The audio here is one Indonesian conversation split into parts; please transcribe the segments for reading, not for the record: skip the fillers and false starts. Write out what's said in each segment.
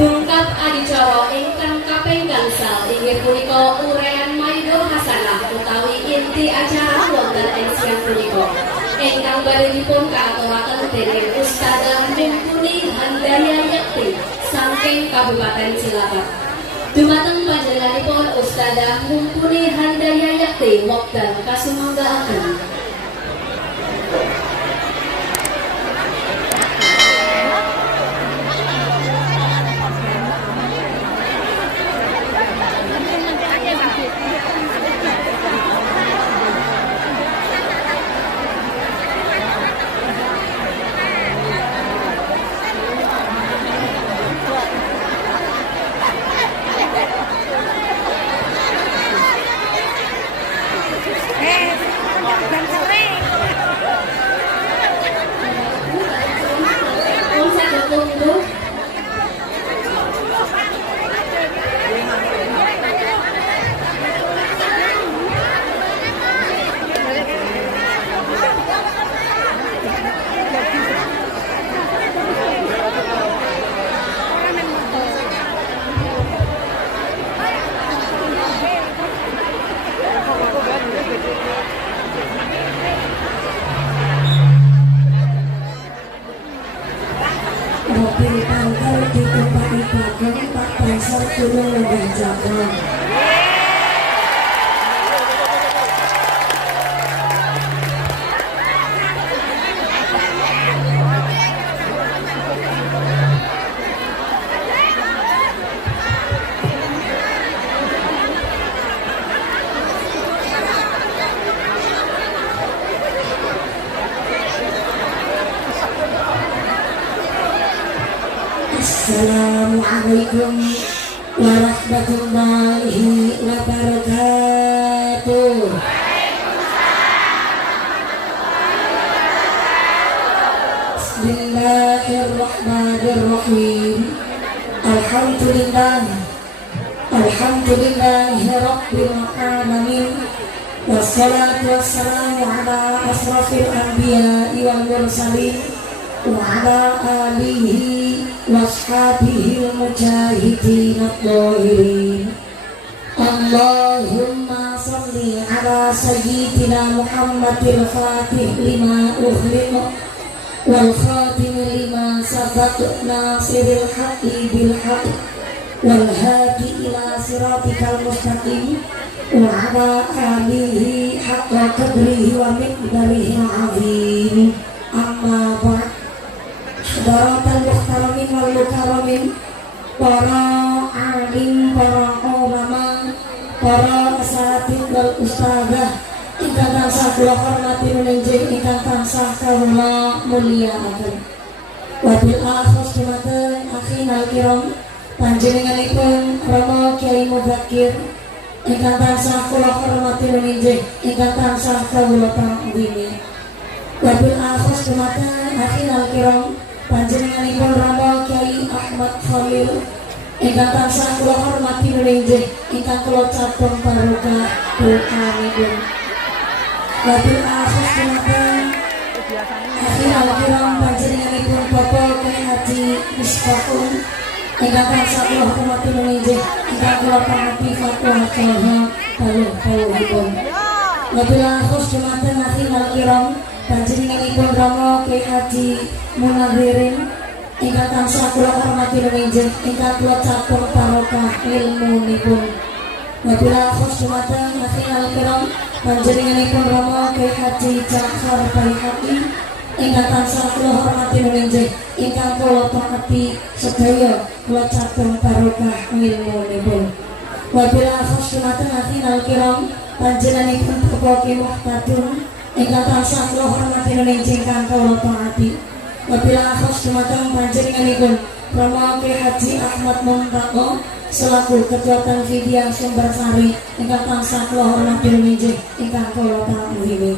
Tungkap adicara ingkang kaping gangsal inggih punika urean Maido Hasanah utawi inti acara wonten ing siang punika. Ingkang badhepipun kaaturaken dening Ustadzah Mumpuni Handaya Yakti saking Kabupaten Cilacap. Dumateng panjenenganipun Ustadzah Mumpuni Handaya Yakti wekdal kasumanggaaken. Mobil tanggal ditumpaki Bagong Pak Bansar turun lenggah Jabang. Assalamualaikum warahmatullahi wabarakatuh. Bismillahirrahmanirrahim. Alhamdulillahi rabbil alamin. Wassalatu wassalamu ala asrafil anbiya'i wal mursalin wa ala alihi washabihil mujahidin at-tahirin. Allahumma salli ala sayyidina Muhammadil fatih lima ukhliq wal khatim lima sabaq nasiril haqqi bil haqq wal hadi ila siratikal mustaqim wa ala alihi haqqa qadrihi wa miqdarihi azim. Amma ba'd. Daratan muhtaramin wal mukaramin, para alim, para ulama, para asatid wal ustadzah ingkang tansah kula hormati menenjing ingkang tansah kawula mulyakaken. Wabil akhos dumateng akhinal kiram panjenenganipun Rama Kyai Mudzakir ingkang tansah kula hormati menenjing ingkang tansah kawula pangwini. Wabil akhos dumateng akhinal kiram panjenenganipun Rama Kyai Ahmad Khalil ingkang tansah kula hormati menenjing ingkang kula catung barokah doanipun. Wabil akhos dumateng akhinal kiram panjenenganipun Bapak Kyai Haji Misbahun ingkang tansah kula hormati menenjing ingkang kula pangabdi fatwa saha paluh-paluhipun. Wabil akhos dumateng akhinal kiram panjenenganipun Rama Kyai Haji Munadhirin ingkang tansah kula hormati menenjing ingkang kula catur barokah ilmunipun. Wabila khos dumateng akhinal kiram panjenenganipun Rama Kyai Haji Ja'far Baihaqi ingkang tansah kula hormati menenjing ingkang kula pangabdi sedaya kula catur barokah ilmunipun. Wabila khos dumateng akhinal kiram panjenenganipun Bapak Kyai Muhtadun ingkang tansah kula hormati menenjing ingkang kula taati. Wabila akhos dumateng panjenenganipun Rama Kyai Haji Ahmad Muntaqo selaku Ketua Tanfidiyah Sumbersari ingkang tansah kula hormati menenjing ingkang kula taati.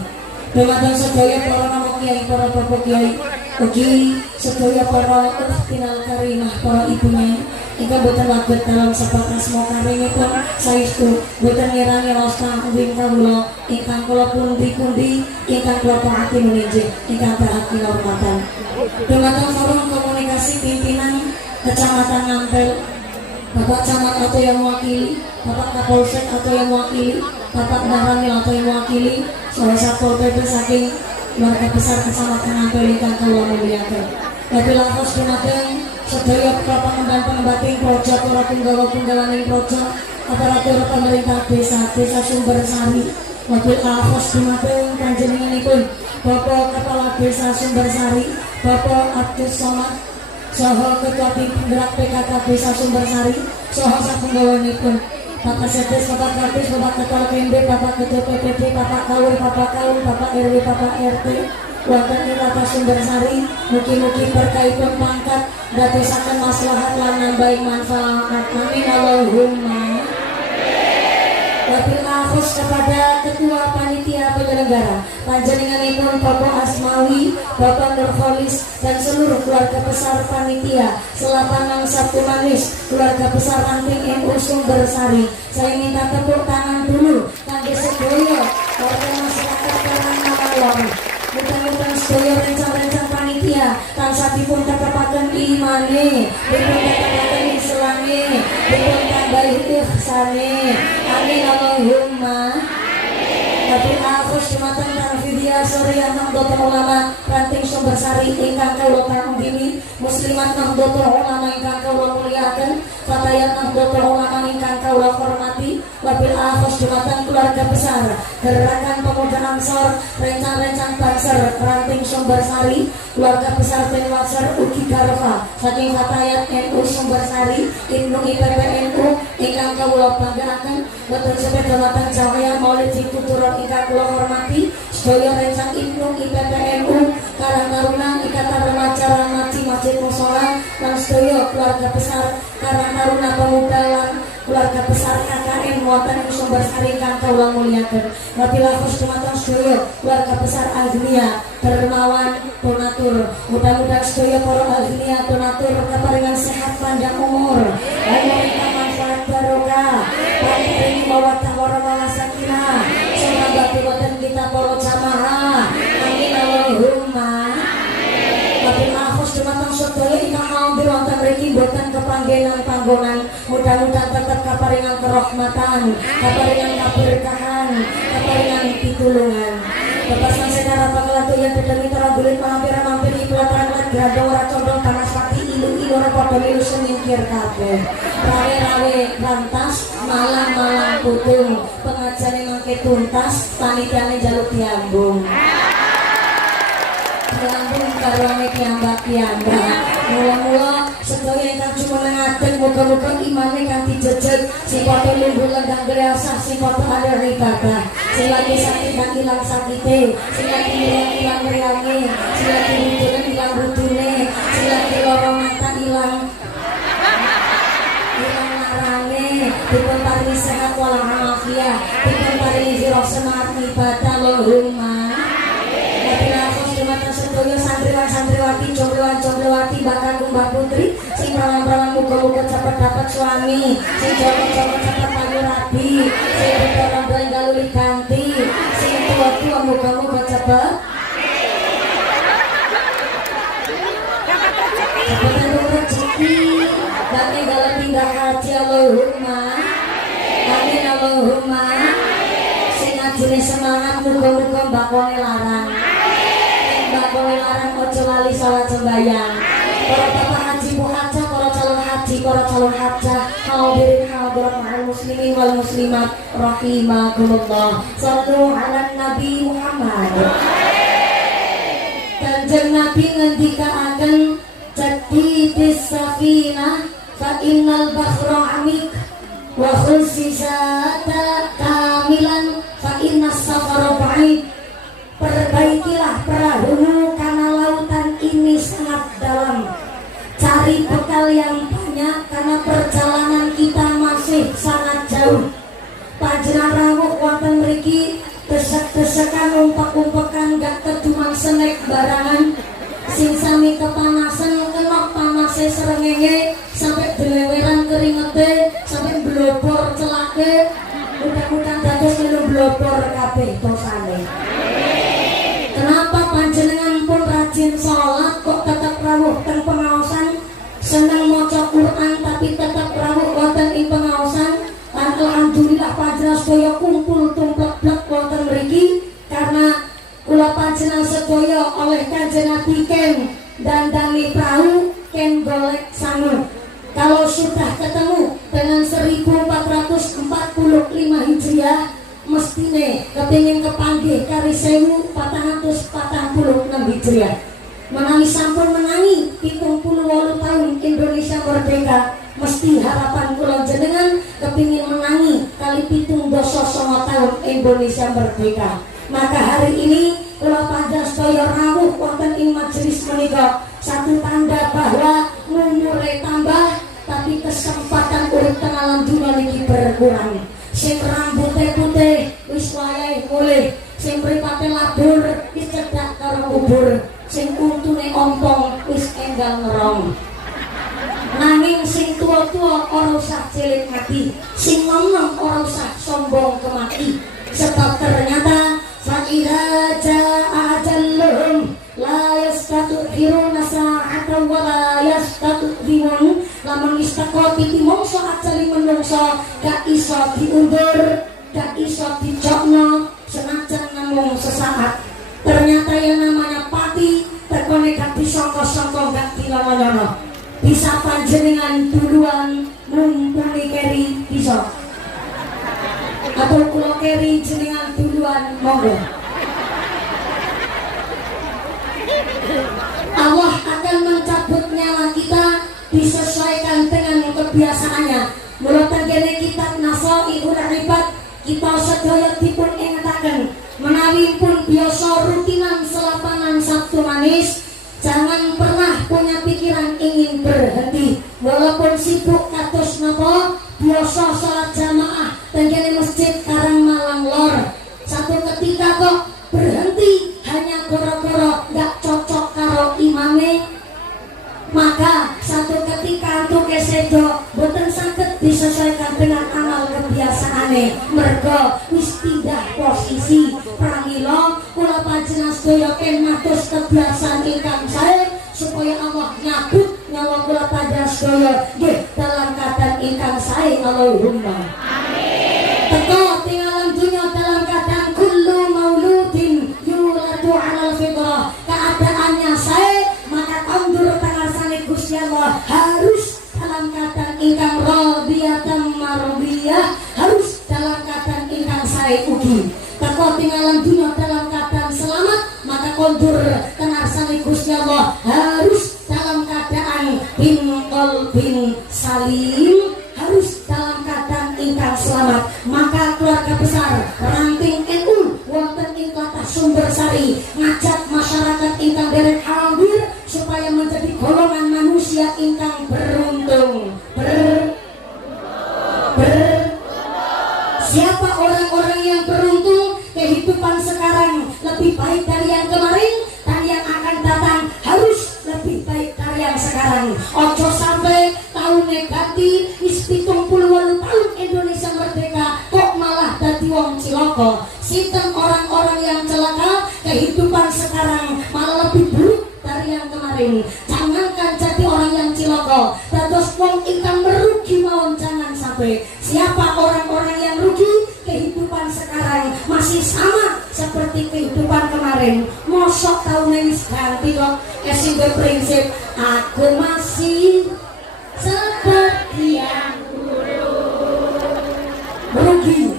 Dumateng sedaya para Rama Kyai, para Bapak Kyai, ugi sedaya para ukhtinal karimah, para ibunya ingkang boten waget dalam sebatas mokaringipun saestu boten ngirangi wasta uwing kawula ingkang kula pundi-pundi ingkang kula taati menenjing ingkang taat kinurmatan. Dumateng forum komunikasi pimpinan Kecamatan Ngampel, Bapak Camat atau yang mewakili, Bapak Kapolsek atau yang mewakili, Bapak Daramil atau yang mewakili, salah satu PP saking keluarga besar Kecamatan Ngampel ingkang kula mulyakaken. Wabillahi taufiq sedaya pengemban-pengembating projo para punggawa-punggawaning projo aparatur pemerintah desa Sumber Sari. Wabillahi taufiq panjenenganipun Bapak Kepala Desa Sumber Sari, Bapak Abdus Somad, saha Ketua Tim Penggerak PKK Desa Sumber Sari, saha sapunggawanipun Bapak Sedes, Bapak Kadis, Bapak Ketua KMB, Bapak Ketua PPD, Bapak Kaul, Bapak RW, Bapak RT, wonten ing Kota Sumber Sari, mugi-mugi berkaipun pangkat dadosaken maslahat lan nambahi manfaat. Amin Allahumma. Wabil akhus kepada Ketua Panitia Penyelenggara panjenenganipun Bapak Asmawi, Bapak Nurholis dan seluruh keluarga besar panitia Selapanang Sabtu Manis, keluarga besar Ranting NU Sumber Sari. Saya minta tepuk tangan dulu kangge sedaya warga masyarakat Karangmangu. Mudah-mudahan sedaya rencang-rencang panitia tansah dipun tetepaken imane, dipun tetepaken islame, dipun tambahi ihsane. Amin Allahumma. Tapi akhus jumatan Tanfidiyah Suriah Nahdlatul Ulama Ranting Sumber Sari ingkang kula panggih, Muslimat Nahdlatul Ulama ingkang kula mulyakaken, Fatayat Nahdlatul Ulama ingkang kula hormati. Wabil akhus jumatan keluarga besar Gerakan Pemuda Ansor rencang-rencang Banser Ranting Sumber Sari, keluarga besar Tenwasar Ugi Garfa saking Fatayat NU Sumber Sari, Ibnu IPP NU ingkang kula banggaaken. Betul sepeda matang Cahaya Maulid Fituturun ingkang kula hormati. Sedaya rencang Ibnu IPP NU Karang Taruna Ikatan Remaja Rahmati Masjid Mushola lan sedaya keluarga besar Karang Taruna Pemuda lan keluarga besar KKN wonten ing Sumber Sari ingkang kula mulyakaken. Wabillahi taufiq sedaya keluarga besar Agnia Dermawan donatur. Mudah-mudahan sedaya para Agnia donatur keparingan sehat panjang umur lan manfaat barokah. Paring mawaddah warahmah sakinah. Semoga kekuatan kita para jamaah. Amin Allahumma. Wabil akhus dumateng sedaya ingkang hadir wonten mriki boten kepanggenan panggonan. Mudah-mudahan tetap kaparingan kerahmatan, kaparingan keberkahan, kaparingan pitulungan. Bebasan secara pangelatu yang dedemi teranggulit mampir-mampir iklan grandong ora condong panas pati ilu-ilu ora padha milu singkir kabeh. Rawe-rawe rantas, malang-malang putung, pengajane mangke tuntas, panitiane njaluk diambung. Diambung karo ame piyambak-piyambak. Mula-mula sedaya ingkang jumenengaken muga-muga imane kanthi jejeg, sing padha lungguh lenggang greasah, sing padha ada ibadah, sing lagi sakit dan ilang sakite, sing lagi ilang riange, sing lagi rudune ilang rudune, sing lagi lara mata ilang larane, dipun paringi sehat walafiat, dipun paringi zirah semangat ibadah. Allahumma. Sedaya santriwan-santriwati, jombloan-jomblowati, bakal Mbak Putri, sing perawan-perawan muga-muga cepet dapat suami, sing jomblo-jomblo cepet payu rabi, sing rondo-rondo galuli ganti, sing tua-tua muga-muga cepet entuk rezeki, dan tinggal pindah haji. Allahumma. Amin Allahumma. Sing ngajine semangat muga-muga mbakone larang. Bapak larang ojo lali salat sembayang. Para bapak haji muhajah, para calon haji, para calon hajah, hadirin hadirat ma'al muslimin wal muslimat rahimakumullah. Shallu ala Nabi Muhammad. Kanjeng Nabi ngendikaaken jadidis safinah fa innal bahra amik wa khusisata kamilan fa innas safara ba'id. Perbaikilah perahumu karena lautan ini sangat dalam. Cari bekal yang banyak karena perjalanan kita masih sangat jauh. Panjenengan rawuh wonten mriki desek-desekan umpek-umpekan gak keduman senek barangan. Sing sami kepanasan kena panase srengenge sampai deleweran keringete sampai blobor celake. Mudah-mudahan dados melu blobor kabeh dosane. Kenapa panjenengan pun rajin sholat kok tetap rawuh teng pengaosan, seneng maca Kalau sudah ketemu dengan 1445 Hijriah, mestine kepingin kepanggih kari 1446 Hijriah. Menawi sampun menangi 78 tahun Indonesia merdeka, mesti harapan kula jenengan kepingin menangi kali 79 tahun Indonesia merdeka. Maka hari ini kula panjang sedaya rawuh wonten ing majelis menika satu tanda bahwa umure tambah tapi kesempatan urip teng alam dunia niki berkurang. Sing rambutnya putih wis wayahe mulih, sing mripate labur wis cedhak karo kubur, sing untune ompong wis enggal ngerong. Nanging sing tua-tua ora usah cilik hati, sing nom-nom ora usah sombong kemati. Sebab ternyata fa'idha ja'a ajalluhum la yastatukhiruna sa'atan wa la yastaqdimun. Lamun istakoti di mongso ajali menungso gak iso diundur, gak iso dicokno senajan namung sesaat. Ternyata yang namanya pati terkone gak disangka-sangka gak dilono-lono. Bisa panjenengan duluan mumpuni keri bisa, atau kulo keri jenengan duluan monggo. Allah akan mencabut nyawa kita disesuaikan dengan kebiasaannya. Mula tengene kitab Nasaihul Ibad kita sedaya dipun ingetaken menawi pun biasa rutinan selapanan Sabtu manis, jangan pernah punya pikiran ingin berhenti. Walaupun sibuk kados napa biasa salat jamaah tengene masjid Karangmalang Lor, satu ketika kok berhenti hanya gara-gara gak cocok karo imame, maka satu ketika untuk kesedo boten saged disesuaikan dengan amal kebiasaane, mergo wis pindah posisi. Pramila kula panjenengan sedaya matos kebiasaan ingkang sae supaya Allah nyabut nyawa kula panjenengan sedaya nggih dalam keadaan ingkang sae. Allahumma amin. Teko tinggalan dunia dalam keadaan kullu mauludin yuladu alal fitrah, keadaannya sae, maka kondur tangasane Gusti Allah harus dalam keadaan ingkang radiyatan mardiyah, harus dalam keadaan ingkang sae ugi. Teko tinggalan dunia dalam keadaan selamat, maka kondur tangasane Gusti Allah harus dalam keadaan bin salim, harus dalam keadaan ingkang selamat. Maka keluarga besar Ranting NU wonten ing Tlatah Sumbersari ngajak masyarakat ingkang derek hadir supaya menjadi golongan manusia ingkang beruntung. Siapa orang-orang yang beruntung? Kehidupan sekarang lebih baik dari yang kemarin, dan yang akan datang harus lebih baik dari yang sekarang. Ojo sampai tahun negatif wis 78 tahun Indonesia merdeka kok malah dadi wong cilaka. Sinten orang-orang yang celaka, kehidupan sekarang malah lebih buruk dari yang kemarin. Jangankan jadi orang yang cilaka, dados wong ingkang merugi mawon jangan sampai. Siapa orang-orang yang rugi? Kehidupan sekarang masih sama seperti kehidupan kemarin. Mosok tahun wis ganti kok. Esing berprinsip aku masih seperti yang dulu. Rugi.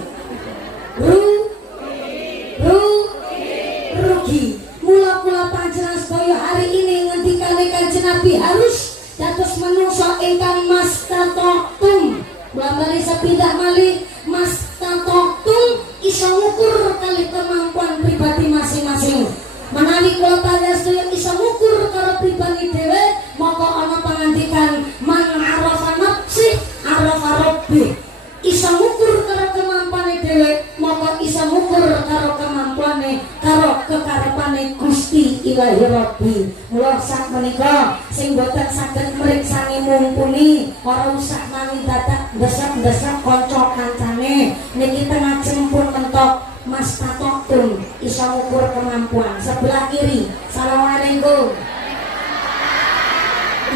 Rugi. Mula-mula panjenengan sedaya hari ini ngendikane Kanjeng Nabi harus dados manungsa ingkang mastata'tum. Mulai sepindah malih mastata'tum iso ngukur kali kemampuan pribadi masing-masing. Menawi kula panjenengan sedaya iso ngukur karo pribadi dhewe, maka ana pangandikan man arafa nafsi arafa rabbih. Iso ngukur karo kemampuane dhewe, maka iso ngukur karo kemampuane karo kekarepane Gusti Ilahi Rabbi. Mula sak menika sing boten saged mriksani mumpuni ora usah nanging dadak desek-desek kanca kancane. Niki tengah jempun mentok Mas Tatokun iso ngukur kemampuan. Sebelah kiri. Assalamualaikum.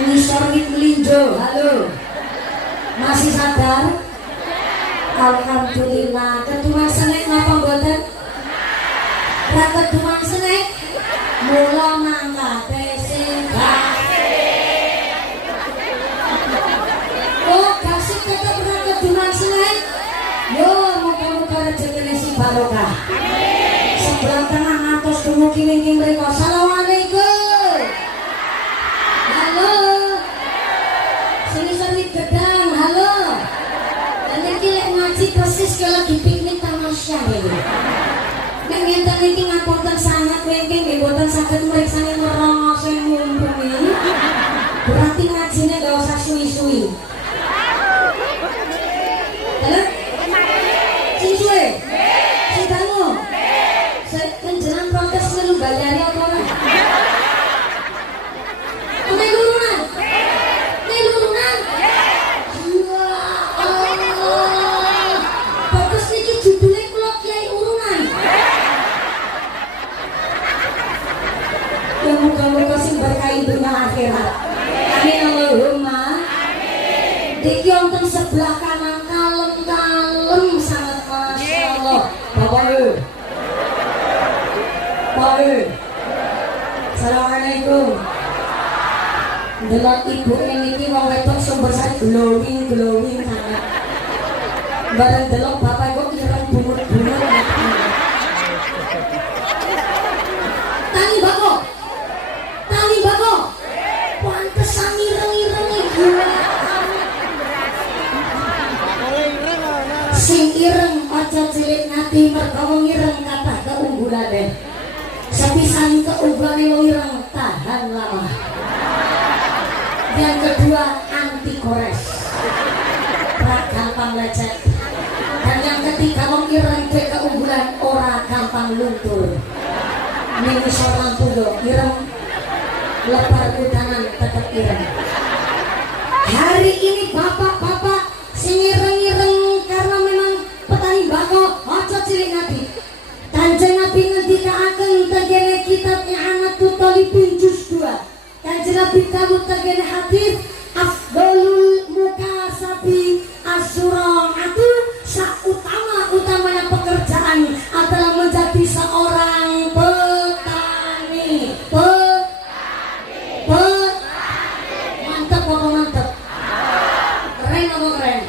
Ngisor melinjo. Halo. Masih sadar? Alhamdulillah. Keduman senek napa mboten? Ra keduman senek. Mula mangkate sing rezekine si barokah. Sebelah tengah ngantos dumugi wingking mriku. Assalamualaikum. Halo. Sini sering gedang, halo. Dan iki lek ngaji persis kalau lagi piknik tamasya iki. Nek ngenten iki ngapunten sangat wingking nggih mboten saged mriksani nerangos sing mumpuni. Berarti ngajine gak usah suwi-suwi. Halo? Sing suwe? Sing dangu? Kenjelan protes melu bayari apa ora? Nek lurunan? Nek lurunan? Ya Allah. Bagus niki judulnya kula Kiai Urunan. Ya muga-muga sing berkah dunya akhirat. Amin Allahumma. Diki wonten sebelah kanan kalem-kalem sangat Masya Allah. Bapak Assalamualaikum. Delok ibu niki wong wedok sumber saya glowing sangat. Bareng delok bapak kok ireng bungut-bungut. Tani bako. Pantesan ireng-ireng iki. Sing ireng aja cilik ngati mergo wong ireng kathah keunggulane. Sepisan keunggulane wong ireng tahan lama. Yang kedua anti gores. Ora gampang lecet. Dan yang ketiga wong ireng duwe keunggulan ora gampang luntur. Ning iso lampu yo ireng lebar udanan tetap ireng. Hari ini bapak-bapak sing ireng-ireng karena memang petani bako aja cilik Nabi. Kanjeng Nabi ngendikaaken tengene kitab I'anatul Talibin juz 2. Kanjeng Nabi dawuh tengene hadis afdhalul mukasabi as-sura'atu, utama-utamanya pekerjaan adalah menjadi seorang petani. Mantap apa mantap? Keren apa keren?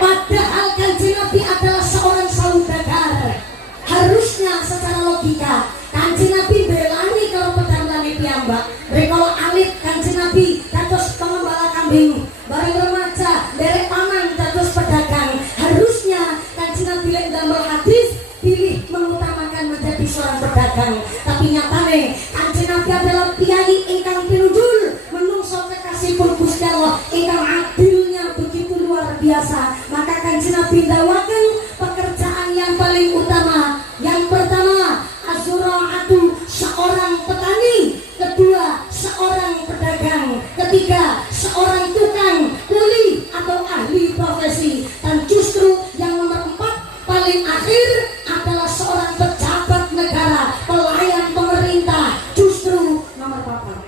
Padahal Kanjeng Nabi adalah seorang saudagar. Harusnya secara logika Kanjeng Nabi belani kalau pedangane piyambak. Rekala alit Kanjeng Nabi dados pengembala kambing. Bareng remaja derek paman dados pedagang. Harusnya Kanjeng Nabi lek ndamel hadis pilih mengutamakan menjadi seorang pedagang. Tapi nyatane Kanjeng Nabi adalah piyai ingkang pinunjul menungso kekasihipun Gusti Allah ingkang adilnya begitu luar biasa. Maka Kanjeng Nabi ndawaken pekerjaan yang paling utama. Yang pertama az-zura'atu, seorang petani. Kedua seorang pedagang. Ketiga seorang tukang kuli atau ahli profesi. Dan justru yang nomor 4 paling akhir adalah seorang pejabat negara, pelayan pemerintah. Justru nomor 4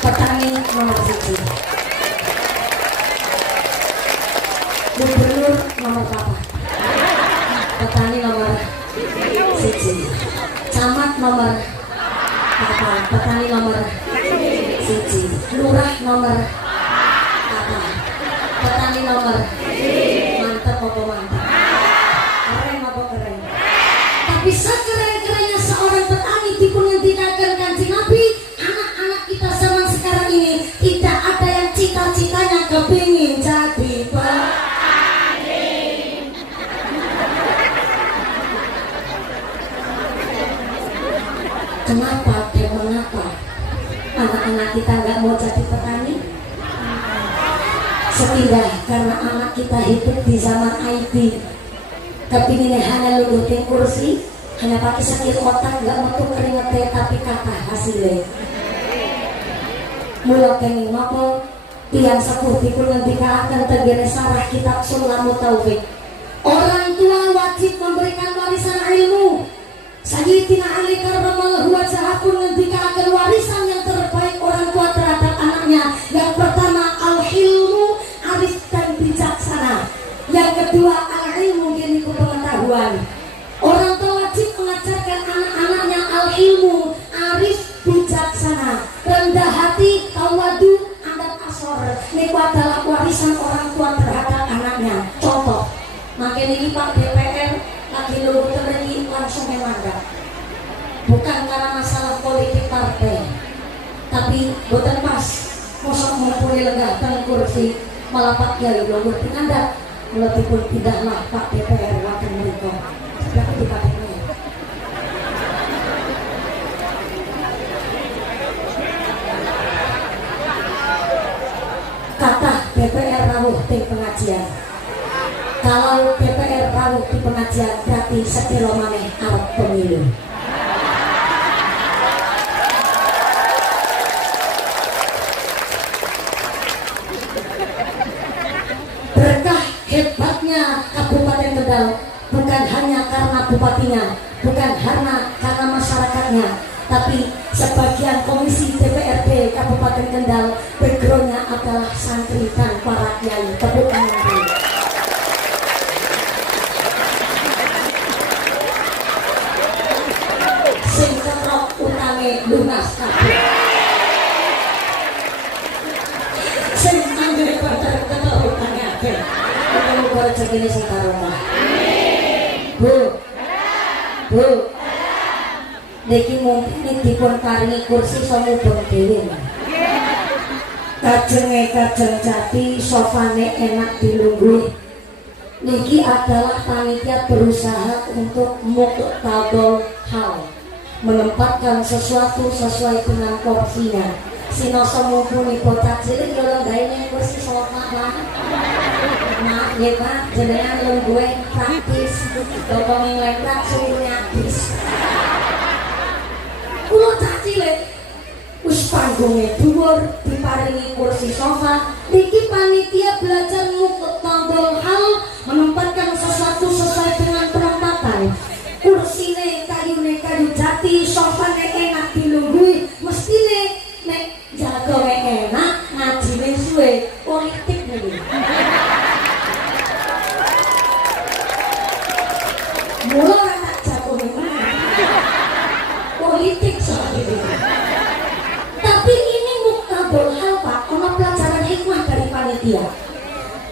petani nomor 1, gubernur nomor 4, petani nomor 1, camat nomor 4, petani nomor 1, lurah nomor 4, petani nomor 1. Mantap apa mantap? Keren apa keren? Tapi sekeren-kerennya seorang petani dipun ngendikaken Kanjeng Nabi, anak-anak kita zaman sekarang ini tidak ada yang cita-citanya kepingin jadi petani. Kenapa dan mengapa anak-anak kita nggak mau jadi petani? Setidak karena anak kita hidup di zaman IT. Kepinginnya hanya lulutin kursi, hanya pakai sakit otak, nggak metu keringetnya tapi kata hasilnya. Mula kenging nopo tiang sepuh dipun ngendikaaken tengene sarah kitab Sulamut Taufik. Orang tua wajib memberikan warisan ilmu. Sayyidina Ali karramallahu wajhahu pun ngendikaaken warisan yang terbaik orang tua terhadap anaknya. Yang pertama al-hilmu, arif dan bijaksana. Yang kedua al-ilmu, yaitu pengetahuan. Orang tua wajib mengajarkan anak-anaknya al-ilmu, arif, bijaksana, rendah hati, tawadu, adab asor. Ini adalah warisan orang tua terhadap anaknya. Contoh, Makanya ini Pak DPR lagi nunggu terjadi langsung memandang. Bukan karena masalah politik partai, tapi bukan pas mosok mumpuni lenggah dan kursi malah Pak Kiai Longgur Pinanda walaupun tidaklah Pak DPR wakil mereka tapi dipakainya kata DPR rawuh di pengajian. Kalau DPR rawuh di pengajian berarti sedelo maneh arep pemilu. Berkah hebatnya Kabupaten Kendal bukan hanya karena bupatinya, bukan karena masyarakatnya, tapi sebagian komisi DPRD Kabupaten Kendal backgroundnya adalah santri dan para kiai. Tepuk tangan dulu. Sing ketrok utange lunas kabeh. Sing anggere banter ketrok utange akeh. Muga rezekine sing barokah. Bu. Niki mungkin dipun paringi kursi samubeng dhewe. Kajeng jati sofane enak dilungguhi. Niki adalah panitia berusaha untuk muqtabul hal, menempatkan sesuatu sesuai dengan porsinya. Sinoso mumpuni bocah cilik yo lenggaene kursi sofa lah. Maaf ya Pak, jenengan lungguhe praktis, toko ngelemprak suhunya habis. Kulo cah cilik wis panggonge dhuwur diparingi kursi sofa. Niki panitia belajar muqtabul hal, menempatkan sesuatu sesuai dengan penempatan. Kursine kayune kayu jati, sofane enak dilungguhi. Mestine nek jagone enak, ngajine suwe, politik niki. Mula tak jagone politik soal itu. Tapi ini muqtabul hal Pak, ono pelajaran hikmah dari panitia.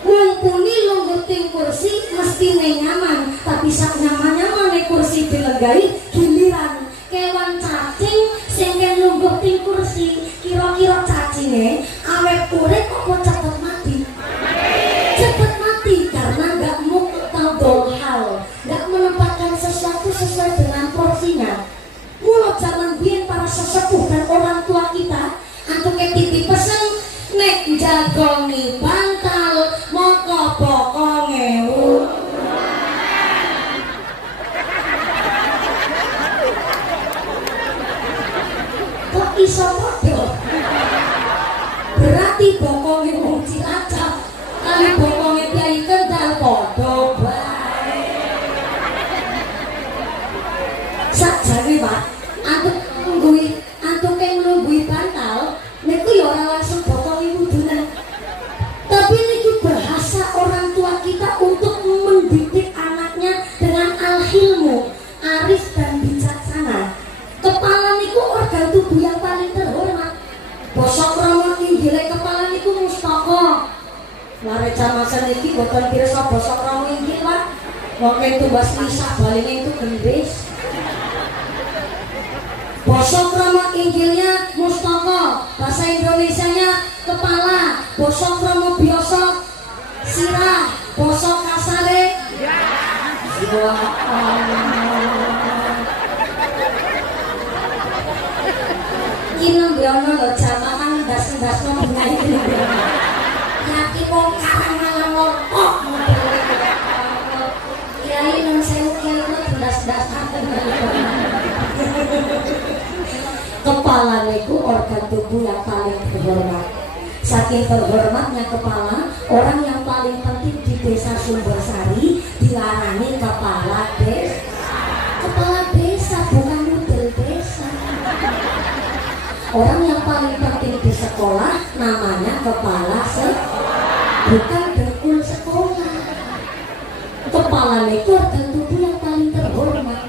Mumpuni lungguh ting kursi mestine nyaman, tapi sak nyaman-nyamane kursi dilenggahi giliran kewan cacing sing lungguh ting kursi, kira-kira cacinge awet urip apa cepet mati? Cepet mati karena nggak muqtabul hal, nggak menempatkan sesuatu sesuai dengan porsinya. Mula zaman biyen para sesepuh dan orang tua kita antuke titip pesen nek jagongi bantal moko bokonge kok iso padha? Berarti bokonge wong Cilacap kali bokonge Kiai Kendal padha bae. Sakjane Pak, antuke nglungguhi bantal niku ya ora langsung bokonge wudunan. Tapi niki bahasa orang tua kita untuk mendidik anaknya dengan al-hilmu, arif dan bijaksana. Kepala niku organ tubuh yang paling terhormat. Basa krama inggile kepala niku mustaka. Lare camasan iki boten pirsa basa krama inggil Pak. Wong tumbas lisak baline itu gendis. Basa krama inggilnya mustaka, bahasa Indonesianya kepala, basa krama biasa sirah, basa kasare Kino biono lo jamaah das-dasno menyanyi. Yaki wong karang malah ngokok. Kiai nang sewu kiai das-dasan. Kepala niku organ tubuh yang paling terhormat. Saking terhormatnya kepala, orang yang paling penting di desa Sumbersari dilarani kepala desa. Kepala desa bukan model desa. Orang yang paling penting di sekolah namanya kepala bukan dengkul sekolah. Kepala niku organ tubuh yang paling terhormat.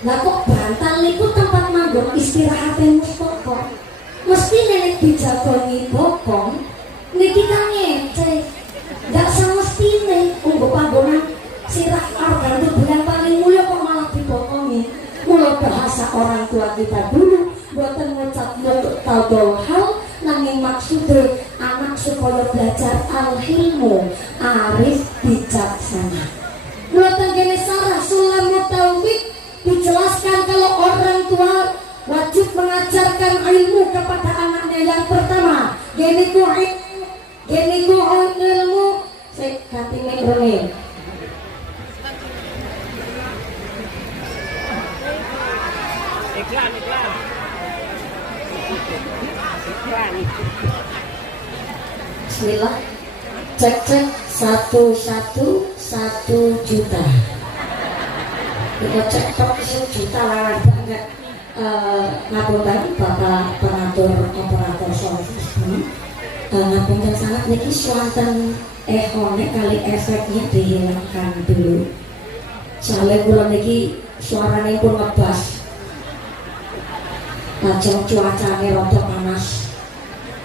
Lah kok bantal niku tempat manggon istirahatnya mustaka. Mesti nenek dijagoni bokong niki kan ngece. Gak semestine nggo panggonan sirah jasa orang tua kita dulu, buatan ngucap tahu hal nanging maksudnya anak supaya belajar al-hilmu arif bijaksana. Buatan gini sarah sulamut taufik dijelaskan kalau orang tua wajib mengajarkan ilmu kepada anaknya. Yang pertama, gini ku ilmu saya ganti mikrofon. Iklan. Bismillah. Cek 1 juta. Kita cek tok 1 juta lawan banget. Ngapunten Bapak pengatur operator sound system. Ngapunten sangat niki swanten ehone kali efeknya dihilangkan dulu. Soalnya kula niki suaranya pun ngebas. Lajeng cuacanya rada panas.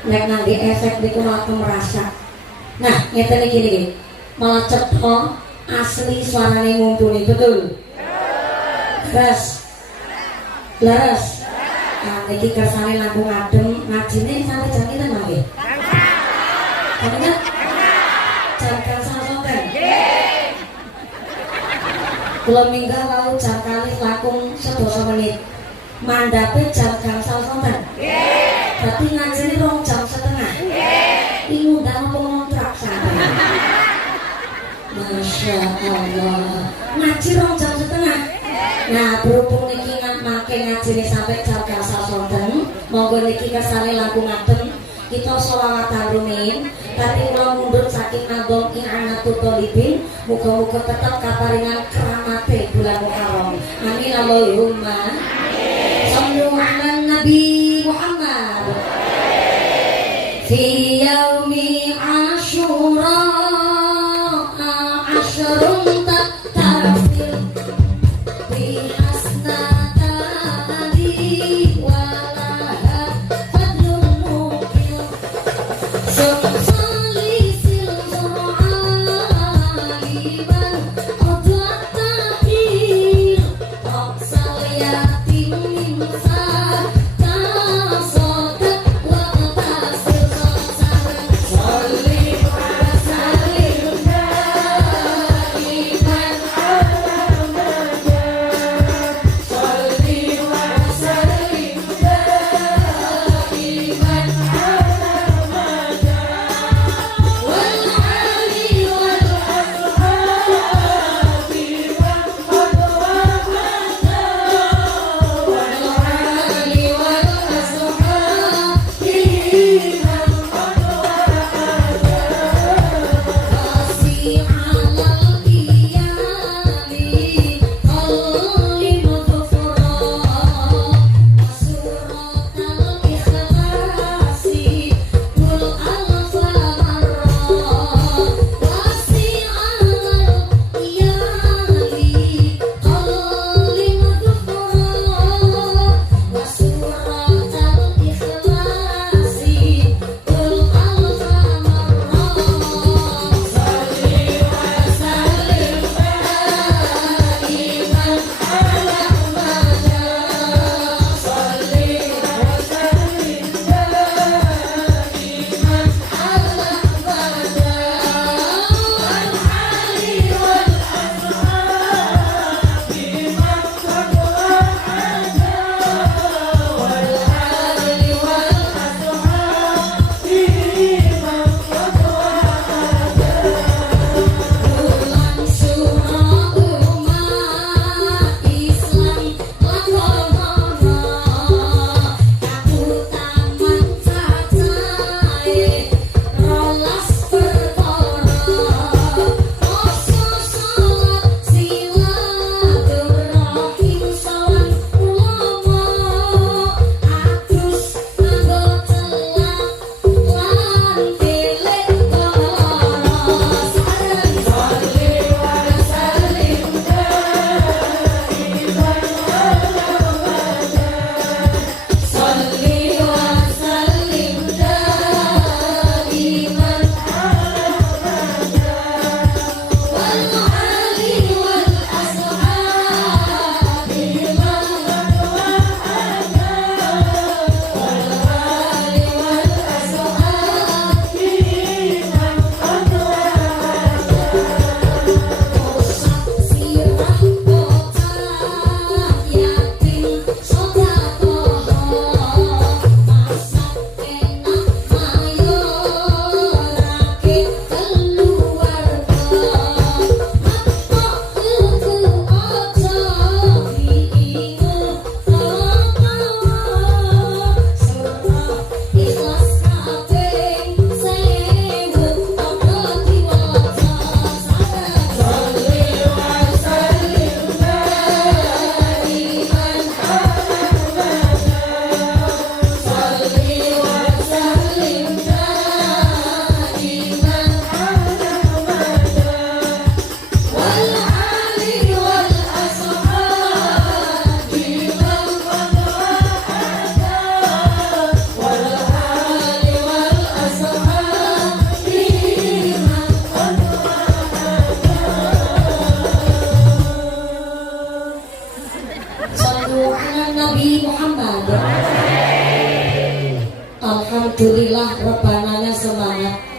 Nek ngangge efek niku malah merasa. Nah, ngeten iki niki. Malah cetha asli suarane mumpuni, betul? Leres. Nah, niki kersane langkung adem, ngajine sampai jam pinten mangke? Ingat? Jam gangsal sonten. Nggih. Kula minggah wau jam kalih langkung 12 menit. Mandape jam gangsal sonten. Nggih. Berarti ngajine 2 jam setengah. Nggih. Iki ngundang pengontrak sampeyan. Masya Allah. Ngaji 2 jam setengah. Nah, berhubung niki makin ngajine sampai jam gangsal sonten, monggo niki kersane langkung adem. Kita sholawatan rumiyin, tapi kula mundur saking nabung i'anatul thalibin, muga-muga tetap kaparingan keramate bulan Muharram. Amin Allahumma. Sallu ala Nabi Muhammad. Fi yaumi Asyura asyrun taktafil bi hasnatani walaha fadlun mukil salisil zu'aliban odlat tahir oksal yatim nimsa tasodak wa tasir sosaran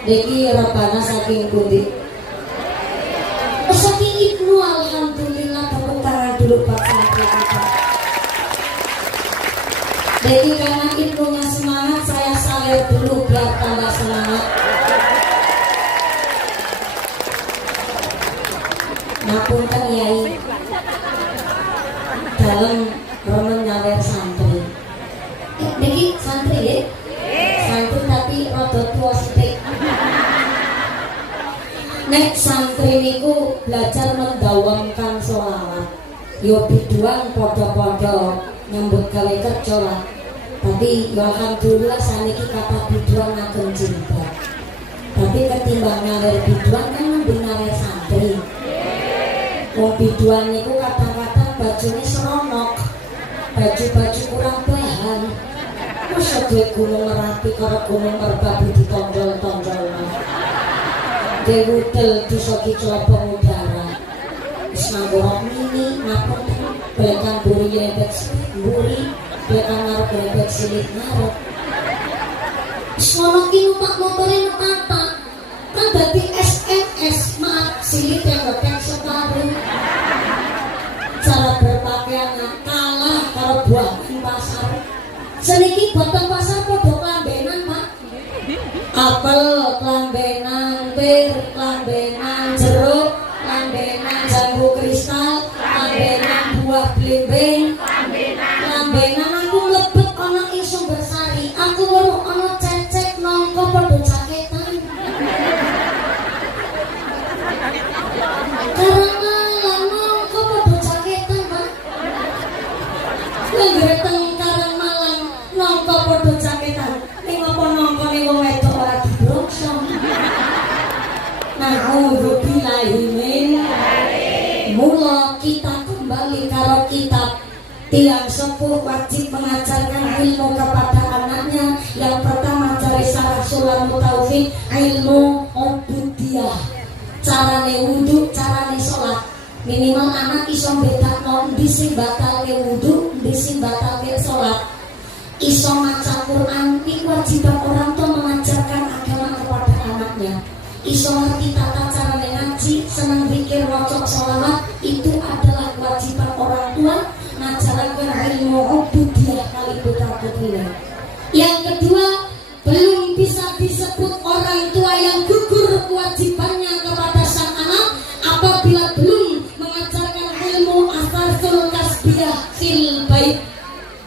Niki Rabbana saking pundi? Saking Ibnu, alhamdulillah, tepuk tangan dulu Pak santri kita. Niki karena Ibnunya semangat, saya sawer dulu biar tambah semangat. Ngapunten Yai, dalam romen nyawer santri. Niki santri ya? Santri tapi rada tua sithik. Nek santri niku belajar mendawamkan sholawat. Yo biduan podo-podo nyambut gawe kerja lah. Tapi yo alhamdulillah saniki kata biduan ngagem cinta. Tapi ketimbang nyawer biduan kan mending nyawer santri. Wong biduan niku kadang-kadang bajune seronok. Baju-baju kurang bahan. Wis duwe gunung Merapi karo gunung Merbabu ditonjol-tonjolno. Dewudel disoki celobong udara. Wis nganggo rok mini, ngapun belekan buri lebek buri, belekan ngarep lebek silit ngarep. Wis ngono ki numpak motore nepata. Kan dadi SMS, maaf silit yang lebek separuh. Cara berpakaian kalah karo buah pasar. Seniki botol pasar padha klambenan, Pak. Apel klambenan, pir klambenan, jeruk klambenan, jambu kristal klambenan, buah blimbing klambenan. Aku mlebet ana ing Sumbersari, aku weruh ana cecek nangka padha jaketan. Karena nangka padha jaketan, Pak. Lenggere teng Karang Malang nangka padha jaketan. Ning apa nangka ning wong wedok ora dibrongsong. Na'udzubillahi min mula kita kembali karo kitab tiang sepuh wajib mengajarkan ilmu kepada anaknya. Yang pertama dari Syarah Sulamul Taufik, ilmu ubudiyah, carane wudu, carane sholat. Minimal anak iso bedakno endi sing batalke wudu, endi sing batalke sholat. Iso maca Quran, itu kewajiban orang tua mengajarkan agama kepada anaknya. Iso ngerti tata cara ngaji, senang pikir, wacok, sholawat, itu adalah kewajiban orang tua ngajarkan ilmu ubudiyah kali putra putrinya. Yang kedua, belum bisa disebut orang tua yang gugur kewajibannya kepada sang anak apabila belum mengajarkan ilmu asasul kasbiyah fil bait.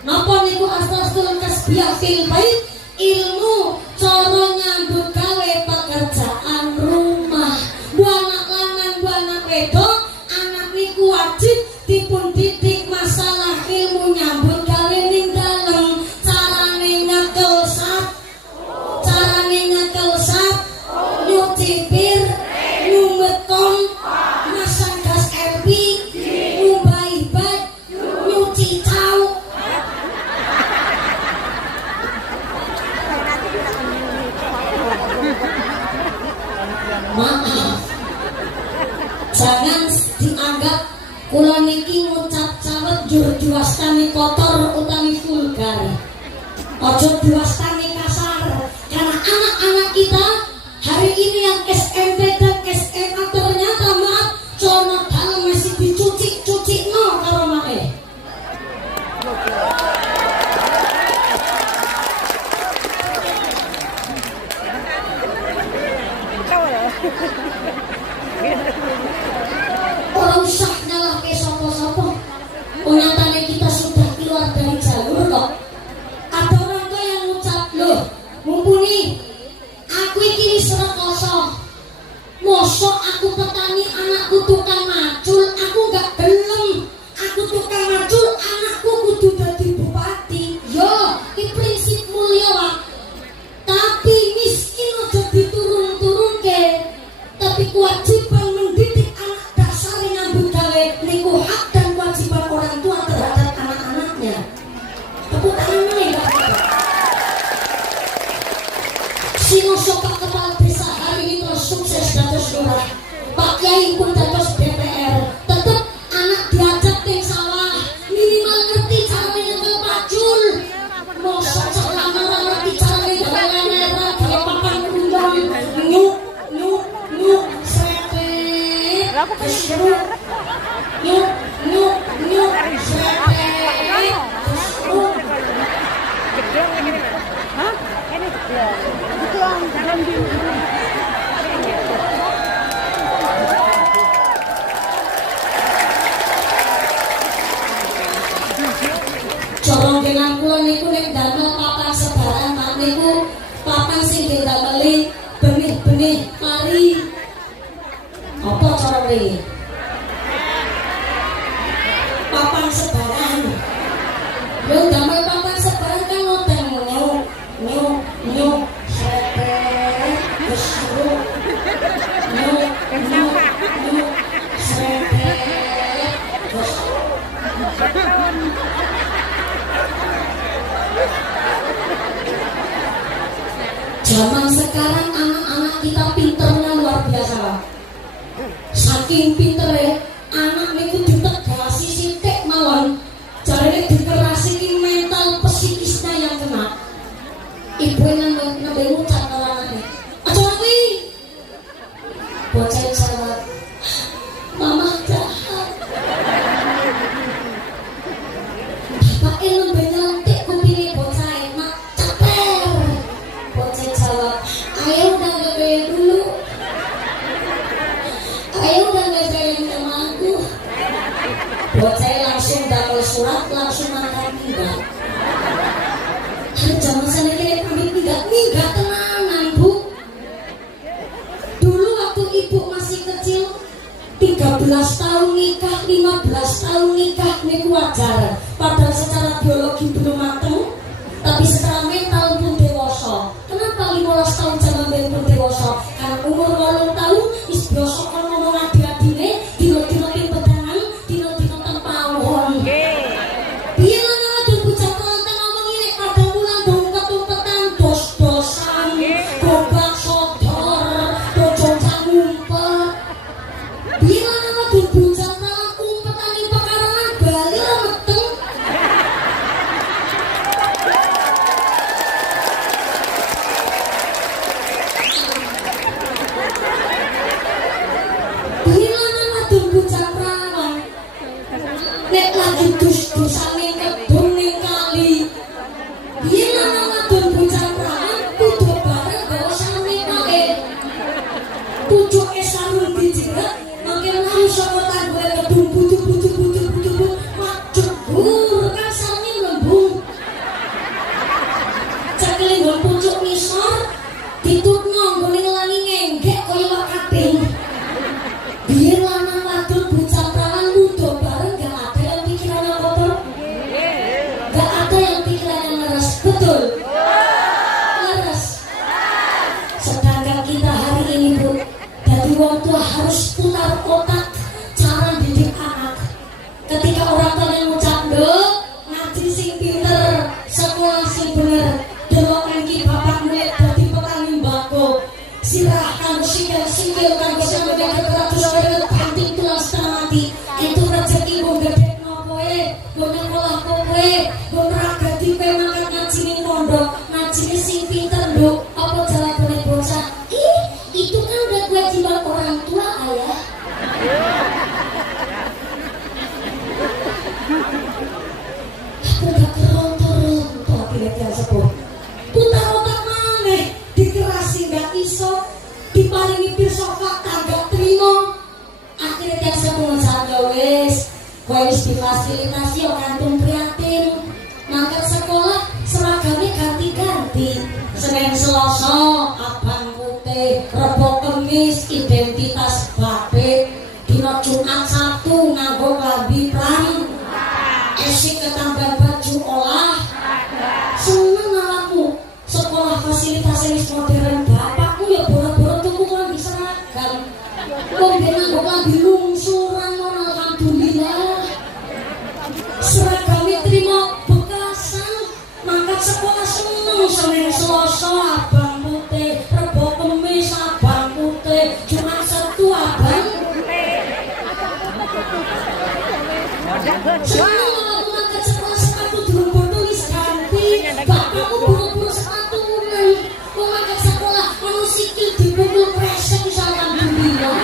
Napa niku asasul kasbiyah fil bait? Ilmu cara nyambut gawe pekerjaan rumah. Bu anak lanang, bu anak wedok, anak niku wajib dipun didik masalah ilmu nyambut gawe ning dalem. Carane nyekel sat, nyuci pir, nyumet kom, masang gas LP, ngumbahi bak, nyuci cauk. Maaf, jangan dianggap kula niki ngucap cawet jur diwastani kotor utawi vulgar. Ojo diwastani kasar, karena anak-anak kita hari ini yang SMP dan SMA ternyata maaf cono dalam masih dicuci no karo mae. Orang usah nyalah ke sopo-sopo. Nyatanya kita sudah keluar dari jalur kok. Ada orang tua yang ngucap, loh mumpuni aku iki wis rekoso, mosok aku petani anakku tukang macul, aku gak gelem. Aku tukang macul, anakku kudu dadi bupati. Yo, iki prinsip mulia Pak. Tapi miskin aja diturun-turunke. Tapi kewajiban mendidik anak dasar nyambut gawe niku hak dan kewajiban orang tua terhadap anak-anaknya. Tepuk tangan nih Pak. Sinoso Pak Kepala Desa hari ini terus sukses dados lurah. Pak Kiai pun dados DPR. keseruk nyuk nyuk nyuk seret keseruk. Corong dengan kula niku nek damel papan sebaran niku papan sing didameli benih-benih pari. Apa corone? Papan sebaran. Yo damel papan sebaran kan ngoten nyuk nyuk nyuk seret keseruk nyuk nyuk nyuk seret keseruk. Zaman sekarang anak-anak kita pinternya luar biasa. Saking pinternya anak niku ditegasi sithik mawon. Jarene dikerasi ki mental psikisnya yang kena. Ibu nambe ngucap karo anake. Aja kuwi. Bocah jawab, "Mama jahat." Bapak nembe nyontek kupinge bocah emak ceper. Bocah jawab, "Ayo udah gede dulu. Ayo udah gede sama aku." Bocah langsung damel surat, langsung makan minggat. Zaman sana kira pamit minggat tenanan bu. Dulu waktu ibu masih kecil 13 tahun nikah, 15 tahun nikah niku wajar. Padahal secara biologi belum mateng, tapi secara mental pun dewasa. Kenapa 15 tahun zaman pun dewasa? Karena umur 8 tahun is biasa kan ngomong adi-adine, dino-dino pedangan, dino-dino tempawon. Biar ana bocah konten ngomong ini pada bulan dong ketumpetan dos-dosan, gobak sodor, dojong ngumpet. Biar ana bocah kumpetan ing pekarangan bali meteng. Nek lagi dus-dusane kebun ning kali. Yen ana wadon bocah perawan kudu bareng gawa sane kae. Pucuke sarung dijerat, mangke mlayu saka tanggule kebun butuh majugur kan sane lembung. Cekle nggon pucuk ngisor ditutno nggone ngelangi ngenggek kaya wak kaping. Biyen lanang wadon bocah perawan muda bareng gak ada yang pikirannya kotor. Gak ada yang pikirannya leres. Betul? Leres. Sedangkan kita hari ini bu, dari wong tua harus putar otak cara didik anak. Ketika orang tua yang ngucap dok, ngaji sing pinter, sekolah sing bener, delok engki bapak murid dadi petani mbako. Silahkan sikil kanggo sampe beratus kali banting tulang setengah mati. Itu rezeki mbok gedhekno kowe, mbok nyekolah kowe, mbok nragati kowe mangkat ngaji ning pondok, ngajine sing pinter nduk. Apa jawabane bocah? Ih, itu kan udah kewajiban orang tua, ayah. Udah kerontor-rontor pilih sepuh. Putar otak maneh, dikerasi gak iso, diparingi pirsa fakta gak trimo. Akhirnya tiap sepuh ngejaga wis, kowe wis difasilitasi yo kantung prihatin. Mangkat sekolah seragamnya ganti-ganti. Senin Selasa abang putih, Rebo Kemis identitas batik, dina Jumat Sabtu nganggo klambi pram, esik ketambahan baju olah. Seneng aku sekolah fasilitasnya wis modern. Bapakku ya boro-boro tuku klambi seragam. Kok ben nganggo klambi lungsuran ngono, alhamdulillah. Seragamnya terima bekasan. Mangkat sekolah seneng. Senin Selasa abang putih, Rebo Kemis abang putih, Jumat Sabtu abang seneng. Aku mangkat sekolah sepatu durung bodo wis ganti. Bapakku buru-buru sepatu nang. Aku mangkat sekolah ono sikil dipukul kresek wis alhamdulillah.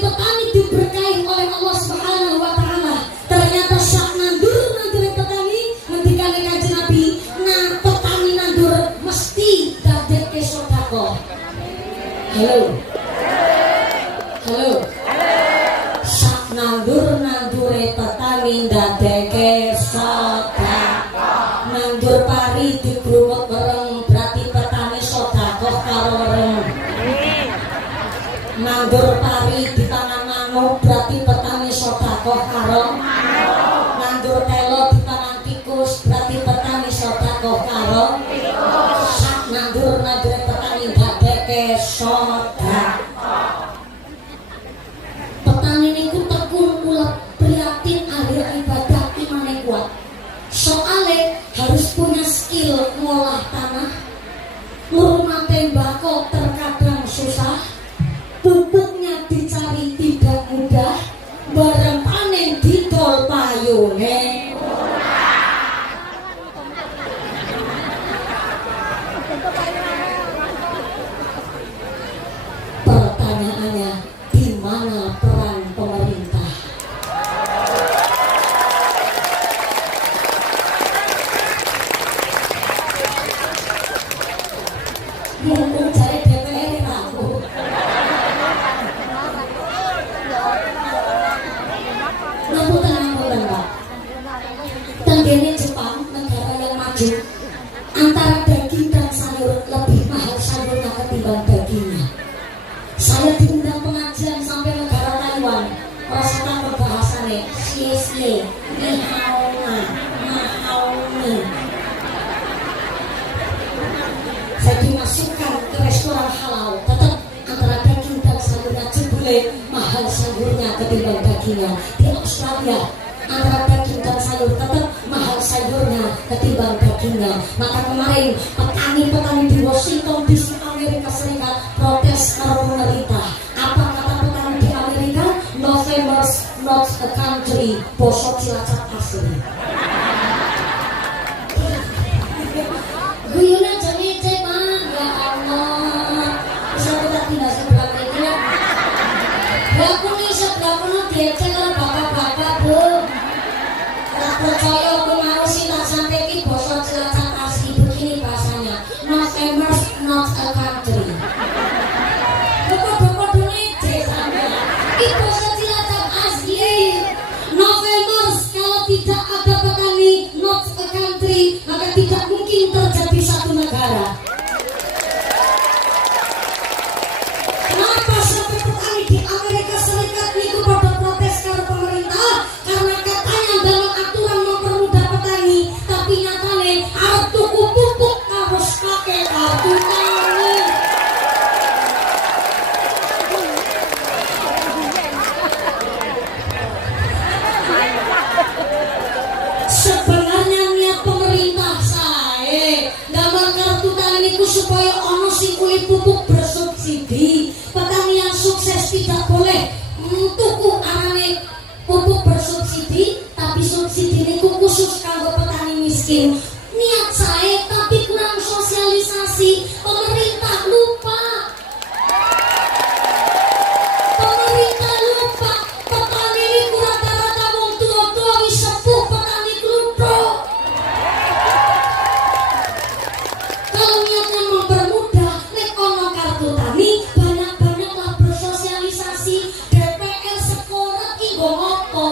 petani diberkahi oleh Allah Subhanahu wa taala. Ternyata sak nandur petani ngendikane Kanjeng Nabi, nah petani nandur mesti dadeke sedekah. Halo. Halo. Sak nandur-nandure petani dadeke sedekah. Nandur pari digrumut bareng berarti petani sedekah karo bareng. Nandur pari di tangan manuk berarti petani sedekah karo manuk. Nandur telo di tangan tikus berarti petani sedekah karo tikus. Sak nandur-nandure petani dadeke sedekah. Petani niku tekun ulet prihatin ahli ibadah imane kuat. Soale harus punya skill ngolah tanah. Ngurmat tembakau terkadang susah. Pupuknya dicari tidak mudah. Barang panen didol payune. Pertanyaannya, di mana peran pemerintah? Mumpung cari DPR aku. Ngapunten Pak. Tenggene Jepang, negara yang maju, antara daging dan sayur lebih mahal sayurnya ketimbang dagingnya. Saya diundang pengajian sampai negara Taiwan. Rasakan perbahasannya, sie, ni hao na, mahao ni. Saya dimasukkan ke restoran halal, tetap antara daging dan sayurnya jebule mahal sayurnya ketimbang dagingnya. Di Australia antara daging dan sayur tetap mahal sayurnya ketimbang dagingnya. Maka kemarin petani-petani di Washington DC Amerika Serikat protes karo pemerintah. Apa kata petani di Amerika? November's not a country, bosok Cilacap asli. Guyunan jadi Pak, ya Allah. Bisa kita pindah sebelah ini. Aku nih sebelah kono diecek karo bapak-bapak, Bu. Tak percaya aku mau sih tak sampai ki bosok Cilacap asli. Begini bahasanya, November's not a country. Bapak-bapak dulu sampai ki bosok Cilacap asli. November's kalau tidak ada petani, not a country, maka tidak mungkin terjadi satu negara. Kenapa sampai petani di Amerika Serikat itu pada protes karena pemerintah? Karena katanya dalam aturan mempermudah petani, tapi nyatanya harus tuku pupuk harus pakai kartu tani. Sebenarnya niat pemerintah saya damel kartu tani itu supaya ono sing kulit pupuk bersubsidi. Petani yang sukses tidak boleh tuku arane pupuk bersubsidi, tapi subsidi niku khusus kanggo petani miskin. Niat saya tapi kurang sosialisasi. Pemerintah lupa. Pemerintah lupa. Petani niku rata-rata wong tua-tua wis sepuh, petani kluthuk. Kalau niatnya mempermudah, nek ono kartu tani, banyak-banyaklah bersosialisasi. DPR sekolah ki nggo ngopo?